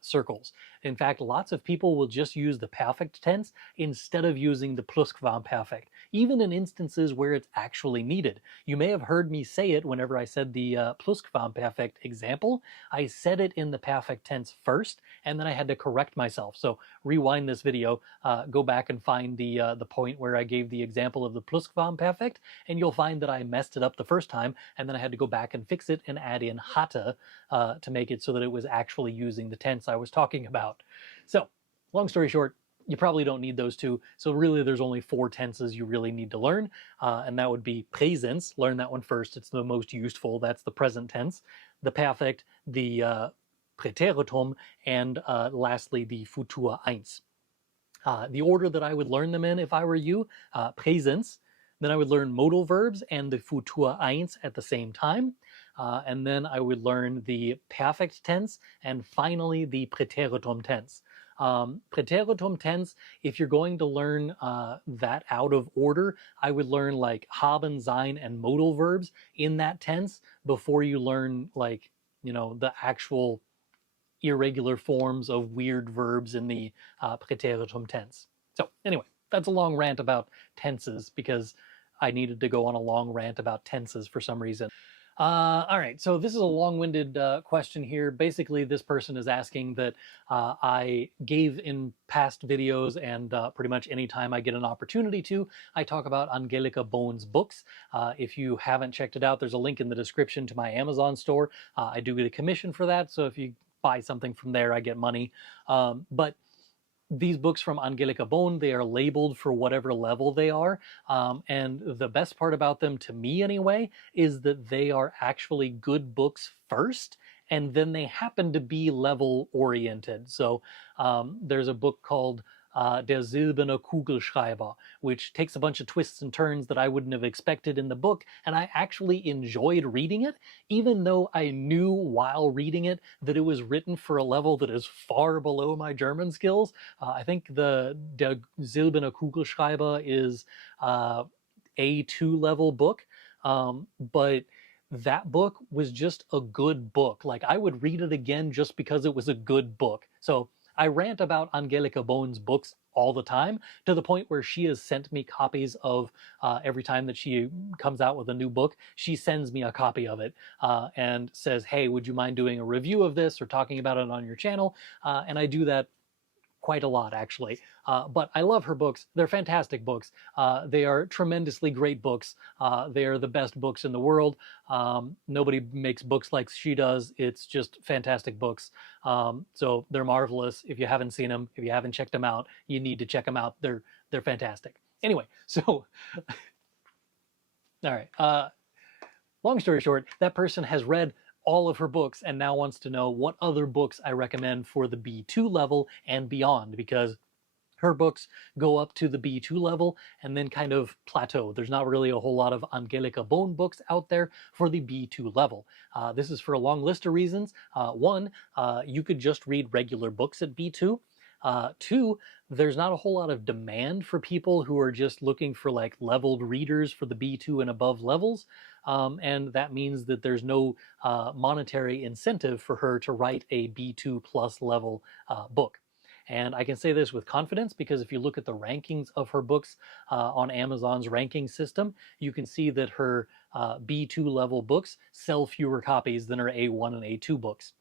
circles. In fact, lots of people will just use the perfect tense instead of using the Plusquamperfekt, even in instances where it's actually needed. You may have heard me say it whenever I said the Plusquamperfekt example. I said it in the perfect tense first, and then I had to correct myself. So rewind this video, go back and find the point where I gave the example of the Plusquamperfekt, and you'll find that I messed it up the first time, and then I had to go back and fix it and add in hatte to make it so that it was actually using the tense I was talking about. So, long story short, you probably don't need those two. So really there's only 4 tenses you really need to learn, and that would be Präsens. Learn that one first. It's the most useful. That's the present tense. The Perfekt, the Präteritum, and lastly the Futur 1. The order that I would learn them in if I were you, Präsens, then I would learn modal verbs and the Futur 1 at the same time. And then I would learn the perfect tense and finally the Präteritum tense. Präteritum tense, if you're going to learn that out of order, I would learn like haben, sein, and modal verbs in that tense before you learn like, the actual irregular forms of weird verbs in the Präteritum tense. So anyway, that's a long rant about tenses because I needed to go on a long rant about tenses for some reason. All right, so this is a long-winded question here. Basically, this person is asking that I gave in past videos and pretty much anytime I get an opportunity to, I talk about Angelika Bohn's books. If you haven't checked it out, there's a link in the description to my Amazon store. I do get a commission for that, so if you buy something from there, I get money. But these books from Angelika Bohn, they are labeled for whatever level they are. And the best part about them, to me anyway, is that they are actually good books first, and then they happen to be level oriented. So there's a book called Der silberne Kugelschreiber, which takes a bunch of twists and turns that I wouldn't have expected in the book, and I actually enjoyed reading it, even though I knew while reading it that it was written for a level that is far below my German skills. I think the Der silberne Kugelschreiber is A2 level book, but that book was just a good book. Like, I would read it again just because it was a good book. So I rant about Angelika Bohn's books all the time, to the point where she has sent me copies of every time that she comes out with a new book, she sends me a copy of it and says, hey, would you mind doing a review of this or talking about it on your channel? And I do that quite a lot, actually. But I love her books. They're fantastic books. They are tremendously great books. They are the best books in the world. Nobody makes books like she does. It's just fantastic books. So they're marvelous. If you haven't seen them, if you haven't checked them out, you need to check them out. They're fantastic. Anyway, so all right. Long story short, that person has read all of her books and now wants to know what other books I recommend for the B2 level and beyond, because her books go up to the B2 level and then kind of plateau. There's not really a whole lot of Angelika Bohn books out there for the B2 level. This is for a long list of reasons. One, you could just read regular books at B2. 2, there's not a whole lot of demand for people who are just looking for like leveled readers for the B2 and above levels. And that means that there's no monetary incentive for her to write a B2 plus level book. And I can say this with confidence because if you look at the rankings of her books on Amazon's ranking system, you can see that her B2 level books sell fewer copies than her A1 and A2 books.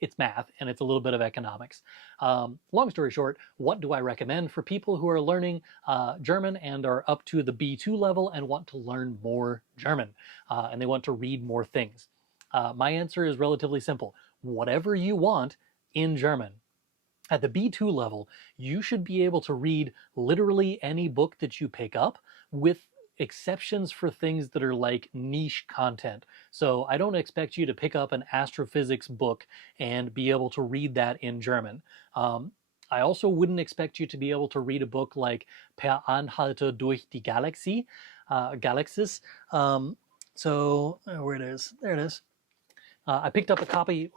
It's math, and it's a little bit of economics. Long story short, what do I recommend for people who are learning German and are up to the B2 level and want to learn more German, and they want to read more things? My answer is relatively simple. Whatever you want in German. At the B2 level, you should be able to read literally any book that you pick up with exceptions for things that are like niche content. So I don't expect you to pick up an astrophysics book and be able to read that in German. I also wouldn't expect you to be able to read a book like Per Anhalter durch die Galaxie, Galaxis. So where it is, there it is. I picked up a copy.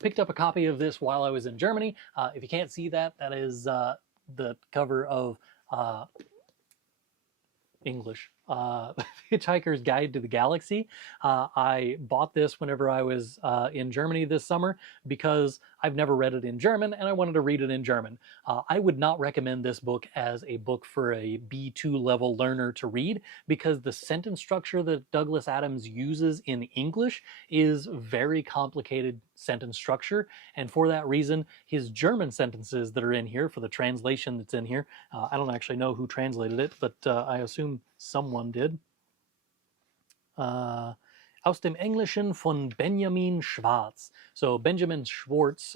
Picked up a copy of this while I was in Germany. If you can't see that, that is the cover of English. Hitchhiker's Guide to the Galaxy. I bought this whenever I was in Germany this summer because I've never read it in German and I wanted to read it in German. I would not recommend this book as a book for a B2 level learner to read because the sentence structure that Douglas Adams uses in English is very complicated sentence structure, and for that reason his German sentences that are in here for the translation that's in here, I don't actually know who translated it, but I assume someone did. Aus dem Englischen von Benjamin Schwarz. So Benjamin Schwartz,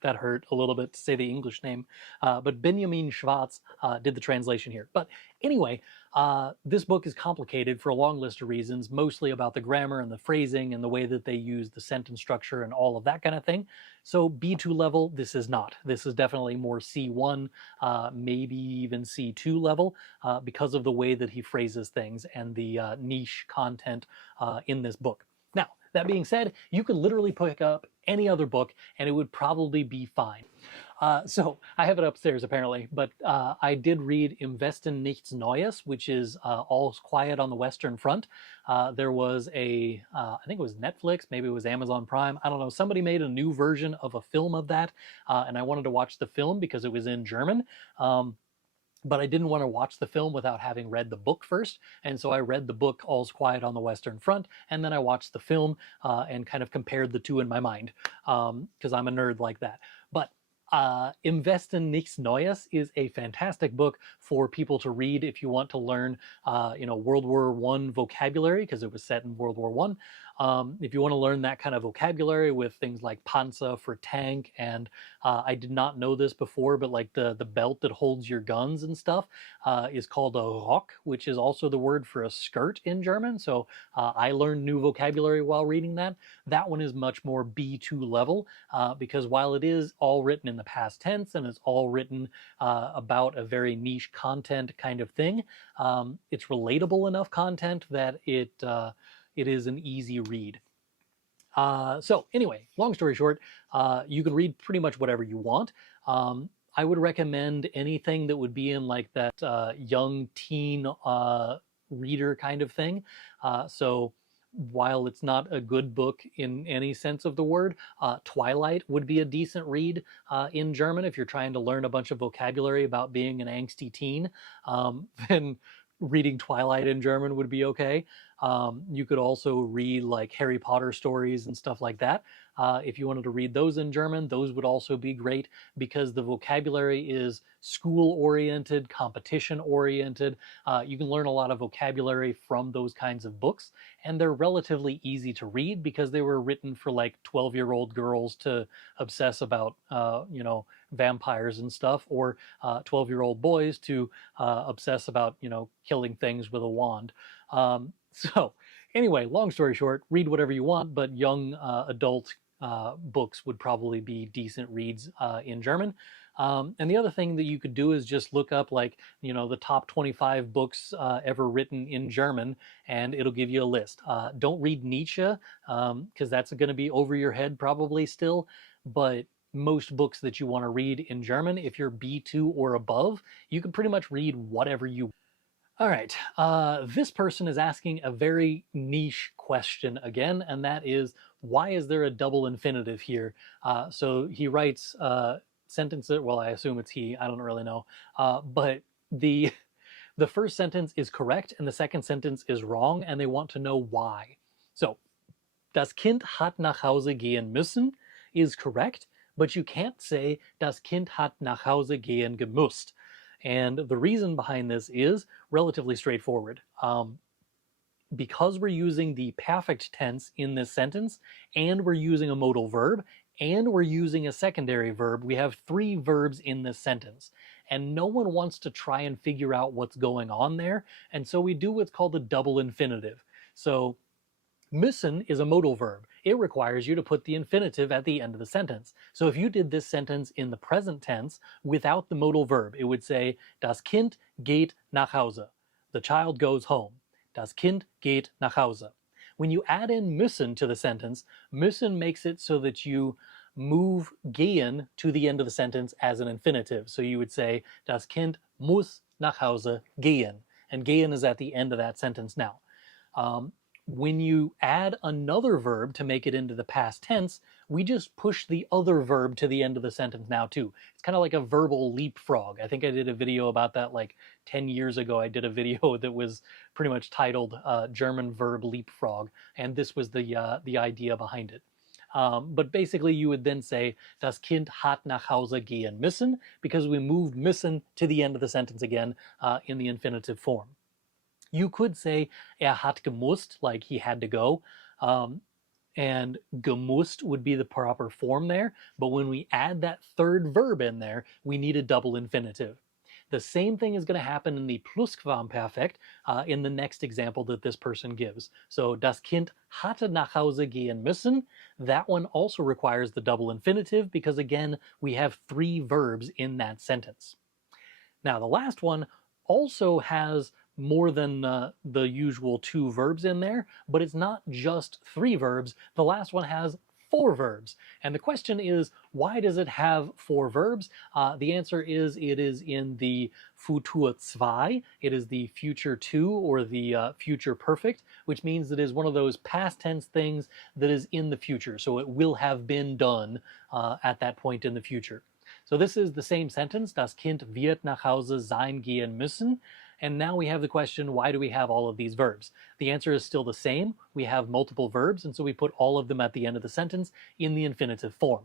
that hurt a little bit to say the English name, but Benjamin Schwartz did the translation here. But anyway, this book is complicated for a long list of reasons, mostly about the grammar and the phrasing and the way that they use the sentence structure and all of that kind of thing. So B2 level, this is not. This is definitely more C1, maybe even C2 level, because of the way that he phrases things and the niche content in this book. Now, that being said, you could literally pick up any other book and it would probably be fine. So I have it upstairs apparently, but I did read Investen Nichts Neues, which is All's Quiet on the Western Front. There was I think it was Netflix, maybe it was Amazon Prime, I don't know, somebody made a new version of a film of that, and I wanted to watch the film because it was in German. But I didn't want to watch the film without having read the book first, and so I read the book All's Quiet on the Western Front, and then I watched the film and kind of compared the two in my mind, because I'm a nerd like that. But Investen Nichts Neues is a fantastic book for people to read if you want to learn, World War I vocabulary, because it was set in World War I. If you want to learn that kind of vocabulary with things like Panzer for tank, and I did not know this before, but like the belt that holds your guns and stuff is called a Rock, which is also the word for a skirt in German. So I learned new vocabulary while reading that. That one is much more B2 level because while it is all written in the past tense and it's all written about a very niche content kind of thing, it's relatable enough content that it is an easy read. So anyway, long story short, you can read pretty much whatever you want. I would recommend anything that would be in like that young teen reader kind of thing. So while it's not a good book in any sense of the word, Twilight would be a decent read in German if you're trying to learn a bunch of vocabulary about being an angsty teen. Then reading Twilight in German would be okay. You could also read like Harry Potter stories and stuff like that. If you wanted to read those in German, those would also be great because the vocabulary is school-oriented, competition-oriented. You can learn a lot of vocabulary from those kinds of books, and they're relatively easy to read because they were written for like 12-year-old girls to obsess about, vampires and stuff, or 12-year-old boys to obsess about, killing things with a wand. So anyway, long story short, read whatever you want, but young adult books would probably be decent reads in German. And the other thing that you could do is just look up the top 25 books ever written in German, and it'll give you a list. Don't read Nietzsche, because that's going to be over your head probably still, but most books that you want to read in German, if you're B2 or above, you can pretty much read whatever you want. All right, this person is asking a very niche question again, and that is, why is there a double infinitive here? So he writes sentences, well, I assume it's he, I don't really know, but the first sentence is correct and the second sentence is wrong, and they want to know why. So, das Kind hat nach Hause gehen müssen is correct, but you can't say, das Kind hat nach Hause gehen gemusst. And the reason behind this is relatively straightforward. Because we're using the perfect tense in this sentence, and we're using a modal verb, and we're using a secondary verb, we have three verbs in this sentence. and no one wants to try and figure out what's going on there, and so we do what's called a double infinitive. So müssen is a modal verb. It requires you to put the infinitive at the end of the sentence. So if you did this sentence in the present tense without the modal verb, it would say, Das Kind geht nach Hause. The child goes home. Das Kind geht nach Hause. When you add in müssen to the sentence, müssen makes it so that you move gehen to the end of the sentence as an infinitive. So you would say, Das Kind muss nach Hause gehen. And gehen is at the end of that sentence now. When you add another verb to make it into the past tense, we just push the other verb to the end of the sentence now too. It's kind of like a verbal leapfrog. I think I did a video about that like 10 years ago. I did a video that was pretty much titled German verb leapfrog, and this was the idea behind it. But basically you would then say, Das Kind hat nach Hause gehen müssen, because we moved müssen to the end of the sentence again in the infinitive form. You could say, hat gemusst, like he had to go, and gemusst would be the proper form there, but when we add that third verb in there, we need a double infinitive. The same thing is going to happen in the Plusquamperfekt in the next example that this person gives. So, das Kind hatte nach Hause gehen müssen, that one also requires the double infinitive because, again, we have three verbs in that sentence. Now, the last one also has more than the usual two verbs in there, but it's not just three verbs. The last one has four verbs. And the question is, why does it have four verbs? The answer is it is in the Futur 2. It is the future two, or the future perfect, which means it is one of those past tense things that is in the future. So it will have been done at that point in the future. So this is the same sentence, Das Kind wird nach Hause sein gehen müssen. And now we have the question, why do we have all of these verbs? The answer is still the same. We have multiple verbs, and so we put all of them at the end of the sentence in the infinitive form.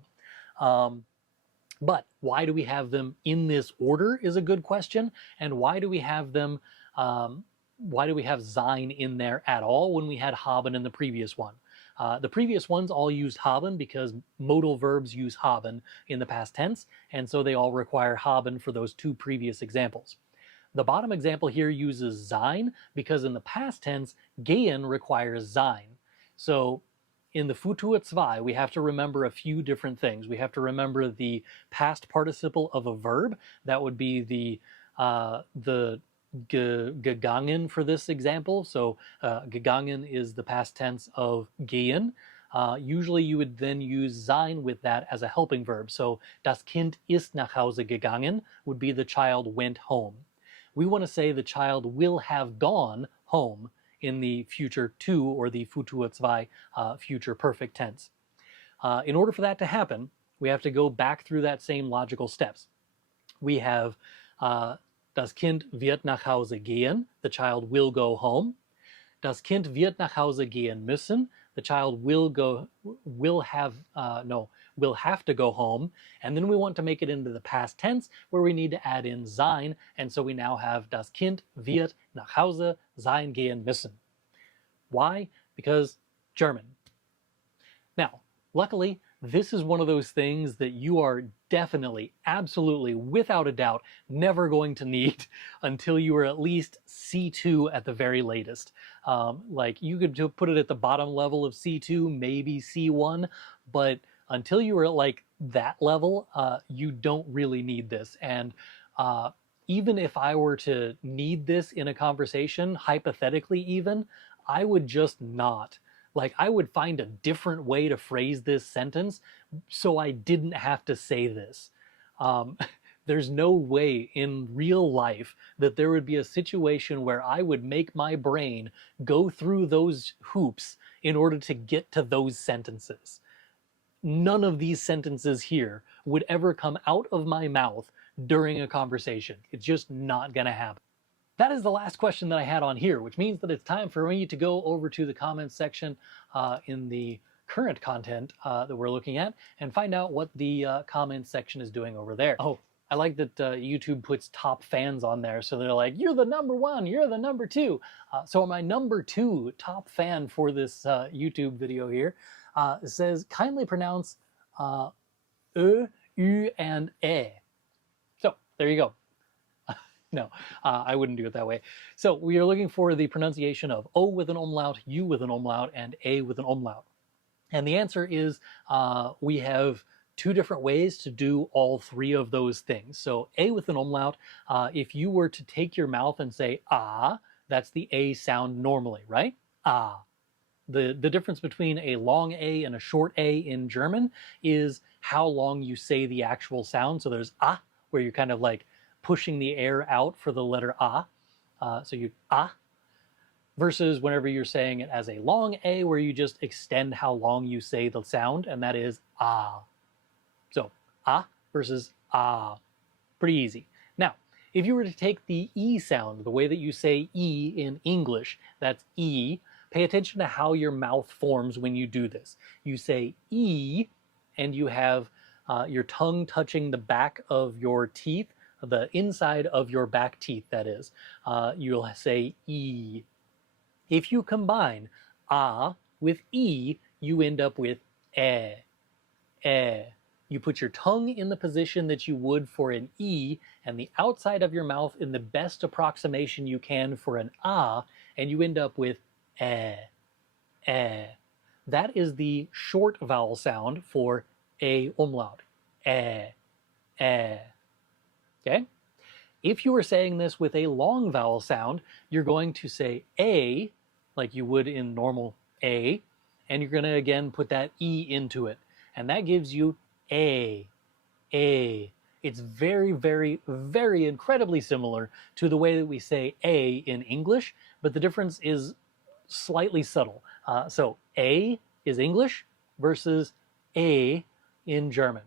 But why do we have them in this order is a good question. And why do we have them, why do we have sein in there at all when we had haben in the previous one? The previous ones all used haben because modal verbs use haben in the past tense, and so they all require haben for those two previous examples. The bottom example here uses sein because in the past tense, gehen requires sein. So in the Futur 2, we have to remember a few different things. We have to remember the past participle of a verb. That would be the gegangen for this example. So gegangen is the past tense of gehen. Usually you would then use sein with that as a helping verb. So das Kind ist nach Hause gegangen would be the child went home. We want to say the child will have gone home in the future 2, or the Futur 2 future perfect tense. In order for that to happen, we have to go back through that same logical steps. We have das Kind wird nach Hause gehen, the child will go home. Das Kind wird nach Hause gehen müssen, the child will have to go home. And then we want to make it into the past tense where we need to add in sein. And so we now have das Kind wird nach Hause sein gehen müssen. Why? Because German. Now, luckily, this is one of those things that you are definitely, absolutely, without a doubt, never going to need until you are at least C2 at the very latest. Like you could put it at the bottom level of C2, maybe C1, but until you are at like that level, you don't really need this. And even if I were to need this in a conversation, hypothetically even, I would just not. Like, I would find a different way to phrase this sentence so I didn't have to say this. There's no way in real life that there would be a situation where I would make my brain go through those hoops in order to get to those sentences. None of these sentences here would ever come out of my mouth during a conversation. It's just not going to happen. That is the last question that I had on here, which means that it's time for me to go over to the comments section in the current content that we're looking at and find out what the comments section is doing over there. Oh, I like that YouTube puts top fans on there. So they're like, you're the number one, you're the number two. So my number two top fan for this YouTube video here says, kindly pronounce ö, ü, and e. So there you go. No, I wouldn't do it that way. So we are looking for the pronunciation of O with an umlaut, U with an umlaut, and A with an umlaut. And the answer is we have two different ways to do all three of those things. So A with an umlaut, if you were to take your mouth and say ah, that's the A sound normally, right? Ah. The difference between a long A and a short A in German is how long you say the actual sound. So there's ah, where you're kind of like pushing the air out for the letter ah. So you ah, versus whenever you're saying it as a long A, where you just extend how long you say the sound, and that is ah. So ah versus ah, pretty easy. Now, if you were to take the E sound, the way that you say E in English, that's E, pay attention to how your mouth forms when you do this. You say E, and you have your tongue touching the back of your teeth, the inside of your back teeth, that is. You'll say E. If you combine ah with E, you end up with eh, eh. You put your tongue in the position that you would for an E and the outside of your mouth in the best approximation you can for an ah, and you end up with eh, eh. That is the short vowel sound for a umlaut. Eh, eh. Okay? If you were saying this with a long vowel sound, you're going to say A, like you would in normal A, and you're going to again put that E into it. And that gives you A, A. It's very, very, very incredibly similar to the way that we say A in English, but the difference is slightly subtle. So A is English versus A in German.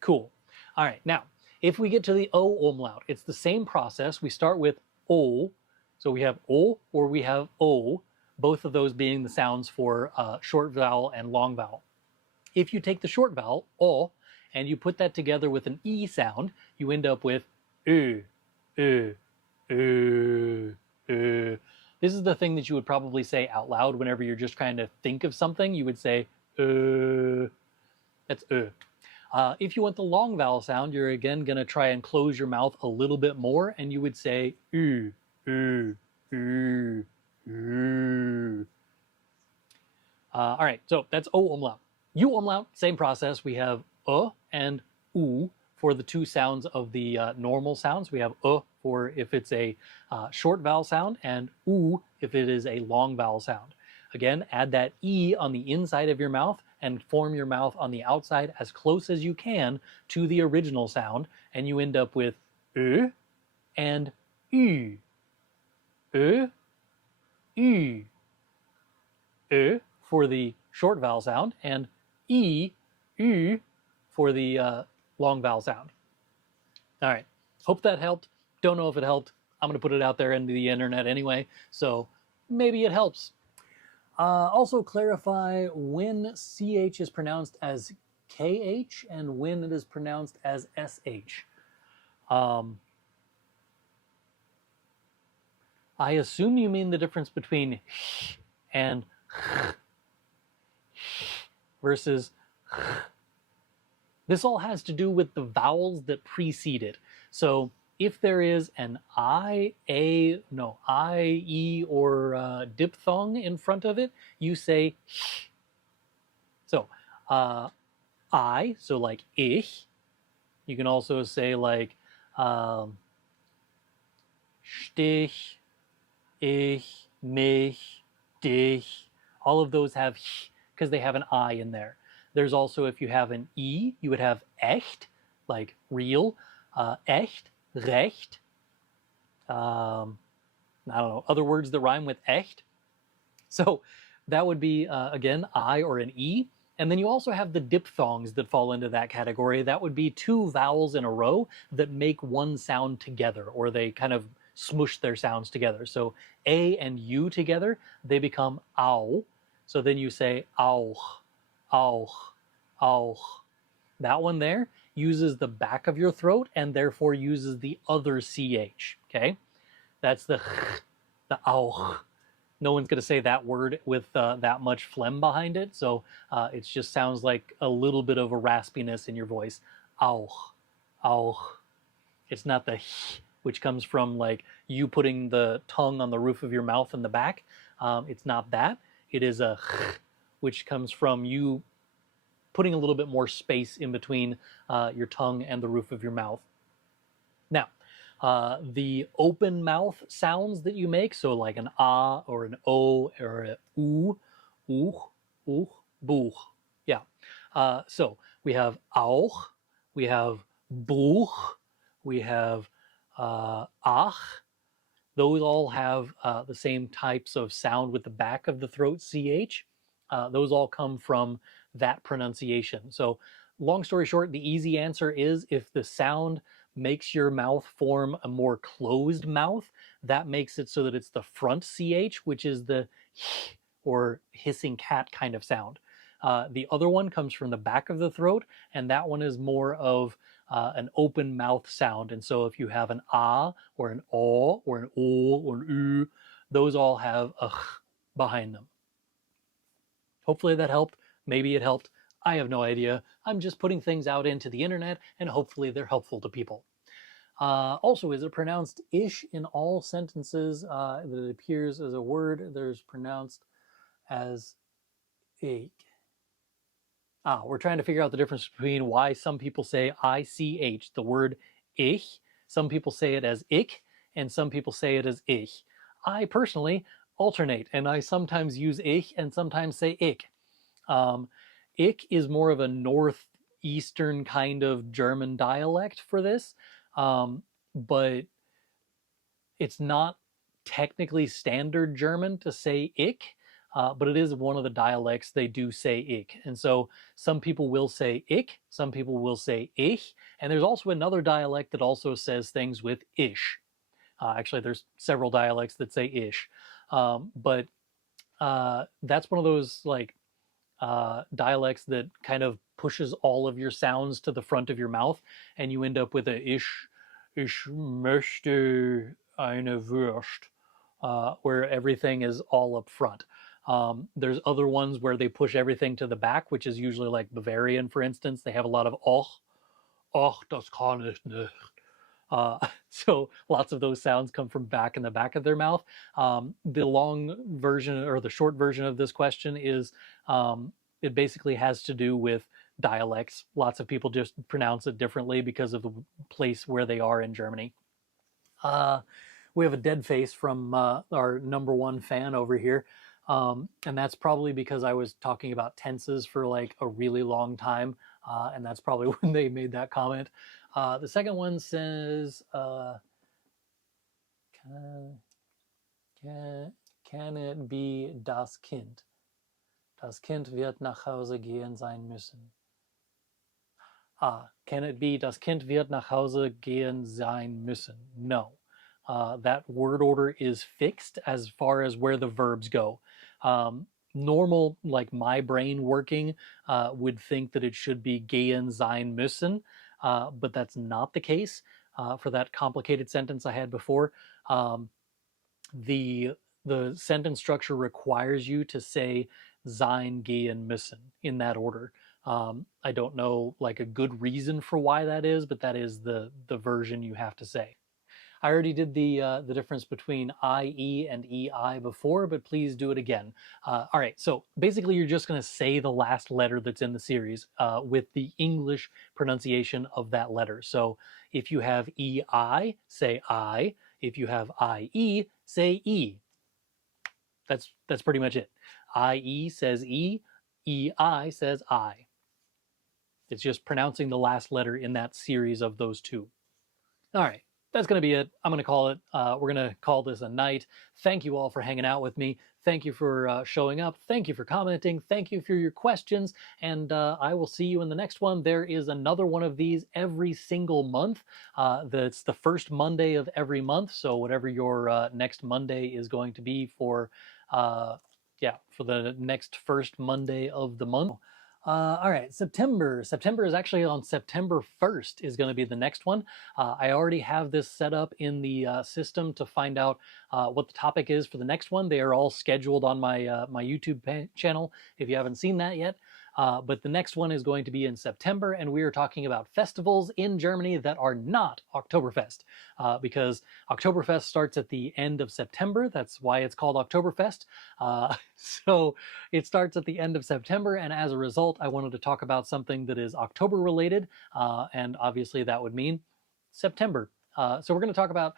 Cool. All right, now, if we get to the O umlaut, it's the same process. We start with O, so we have O or we have O, both of those being the sounds for short vowel and long vowel. If you take the short vowel, O, and you put that together with an E sound, you end up with Ö, Ö, Ö, Ö. This is the thing that you would probably say out loud whenever you're just trying to think of something. You would say Ö. That's Ö. If you want the long vowel sound, you're again going to try and close your mouth a little bit more, and you would say U, U, U, U. All right, so that's O umlaut. U umlaut, same process. We have and U for the two sounds of the normal sounds. We have for if it's a short vowel sound, and U if it is a long vowel sound. Again, add that E on the inside of your mouth and form your mouth on the outside as close as you can to the original sound, and you end up with Ö and Ü. Ö, Ü. Ö for the short vowel sound, and I, Ü for the long vowel sound. All right, hope that helped. Don't know if it helped. I'm going to put it out there into the internet anyway, so maybe it helps. Also clarify when CH is pronounced as KH and when it is pronounced as SH. I assume you mean the difference between and versus. This all has to do with the vowels that precede it. So if there is an I, A, no, I, E, or diphthong in front of it, you say h. So I, so like ich. You can also say like Stich, ich, mich, dich. All of those have h because they have an I in there. There's also, if you have an I, you would have echt, like real, echt, recht. I don't know, other words that rhyme with echt. So that would be, again, I or an E. And then you also have the diphthongs that fall into that category. That would be two vowels in a row that make one sound together, or they kind of smush their sounds together. So A and U together, they become au. So then you say auch, auch, auch. That one there uses the back of your throat and therefore uses the other CH, okay? That's the auch. No one's going to say that word with that much phlegm behind it, so it just sounds like a little bit of a raspiness in your voice. Auch, auch. It's not the which comes from like you putting the tongue on the roof of your mouth in the back. It's not that. It is a which comes from you putting a little bit more space in between your tongue and the roof of your mouth. Now, the open mouth sounds that you make, so like an ah or an o or an oo, buch. Yeah. So we have auch, we have buch, we have ach. Those all have the same types of sound with the back of the throat, ch. Those all come from that pronunciation. So long story short, the easy answer is if the sound makes your mouth form a more closed mouth, that makes it so that it's the front ch, which is the or hissing cat kind of sound. The other one comes from the back of the throat, and that one is more of an open mouth sound. And so if you have an ah or an o or an o or an u, those all have a behind them. Hopefully that helped. Maybe it helped. I have no idea. I'm just putting things out into the internet, and hopefully they're helpful to people. Also, is it pronounced ish in all sentences that it appears as a word? There's pronounced as ich. We're trying to figure out the difference between why some people say ich, the word ich. Some people say it as ich, and some people say it as ich. I personally alternate, and I sometimes use ich and sometimes say ich. Ich is more of a northeastern kind of German dialect for this, but it's not technically standard German to say ich, but it is one of the dialects they do say ich. And so some people will say ich, some people will say ich, and there's also another dialect that also says things with ish. Actually, there's several dialects that say ish, but that's one of those like dialects that kind of pushes all of your sounds to the front of your mouth, and you end up with a ich möchte eine Wurst, where everything is all up front. There's other ones where they push everything to the back, which is usually like Bavarian, for instance. They have a lot of och, das kann ich nicht. So lots of those sounds come from back in the back of their mouth. The long version or the short version of this question is it basically has to do with dialects. Lots of people just pronounce it differently because of the place where they are in Germany. We have a dead face from our number one fan over here. And that's probably because I was talking about tenses for like a really long time. And that's probably when they made that comment. The second one says, can it be das Kind? Das Kind wird nach Hause gehen sein müssen. Can it be das Kind wird nach Hause gehen sein müssen? No. That word order is fixed as far as where the verbs go. Normal, like my brain working, would think that it should be gehen sein müssen, but that's not the case for that complicated sentence I had before. The sentence structure requires you to say sein gehen müssen in that order. I don't know like a good reason for why that is, but that is the version you have to say. I already did the difference between IE and EI before, but please do it again. All right, so basically you're just going to say the last letter that's in the series with the English pronunciation of that letter. So if you have EI, say I. If you have IE, say E. That's pretty much it. IE says E, EI says I. It's just pronouncing the last letter in that series of those two. All right. That's going to be it. I'm going to call it. We're going to call this a night. Thank you all for hanging out with me. Thank you for showing up. Thank you for commenting. Thank you for your questions. And I will see you in the next one. There is another one of these every single month. That's the first Monday of every month. So whatever your next Monday is going to be for the next first Monday of the month. All right, September. September is actually on September 1st is going to be the next one. I already have this set up in the system to find out what the topic is for the next one. They are all scheduled on my my YouTube channel if you haven't seen that yet. But the next one is going to be in September, and we are talking about festivals in Germany that are not Oktoberfest, because Oktoberfest starts at the end of September. That's why it's called Oktoberfest. So it starts at the end of September, and as a result, I wanted to talk about something that is October related, and obviously that would mean September. So we're going to talk about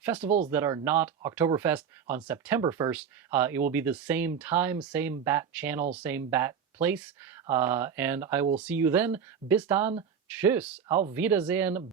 festivals that are not Oktoberfest on September 1st. It will be the same time, same bat channel, same bat place, and I will see you then. Bis dann. Tschüss. Auf Wiedersehen.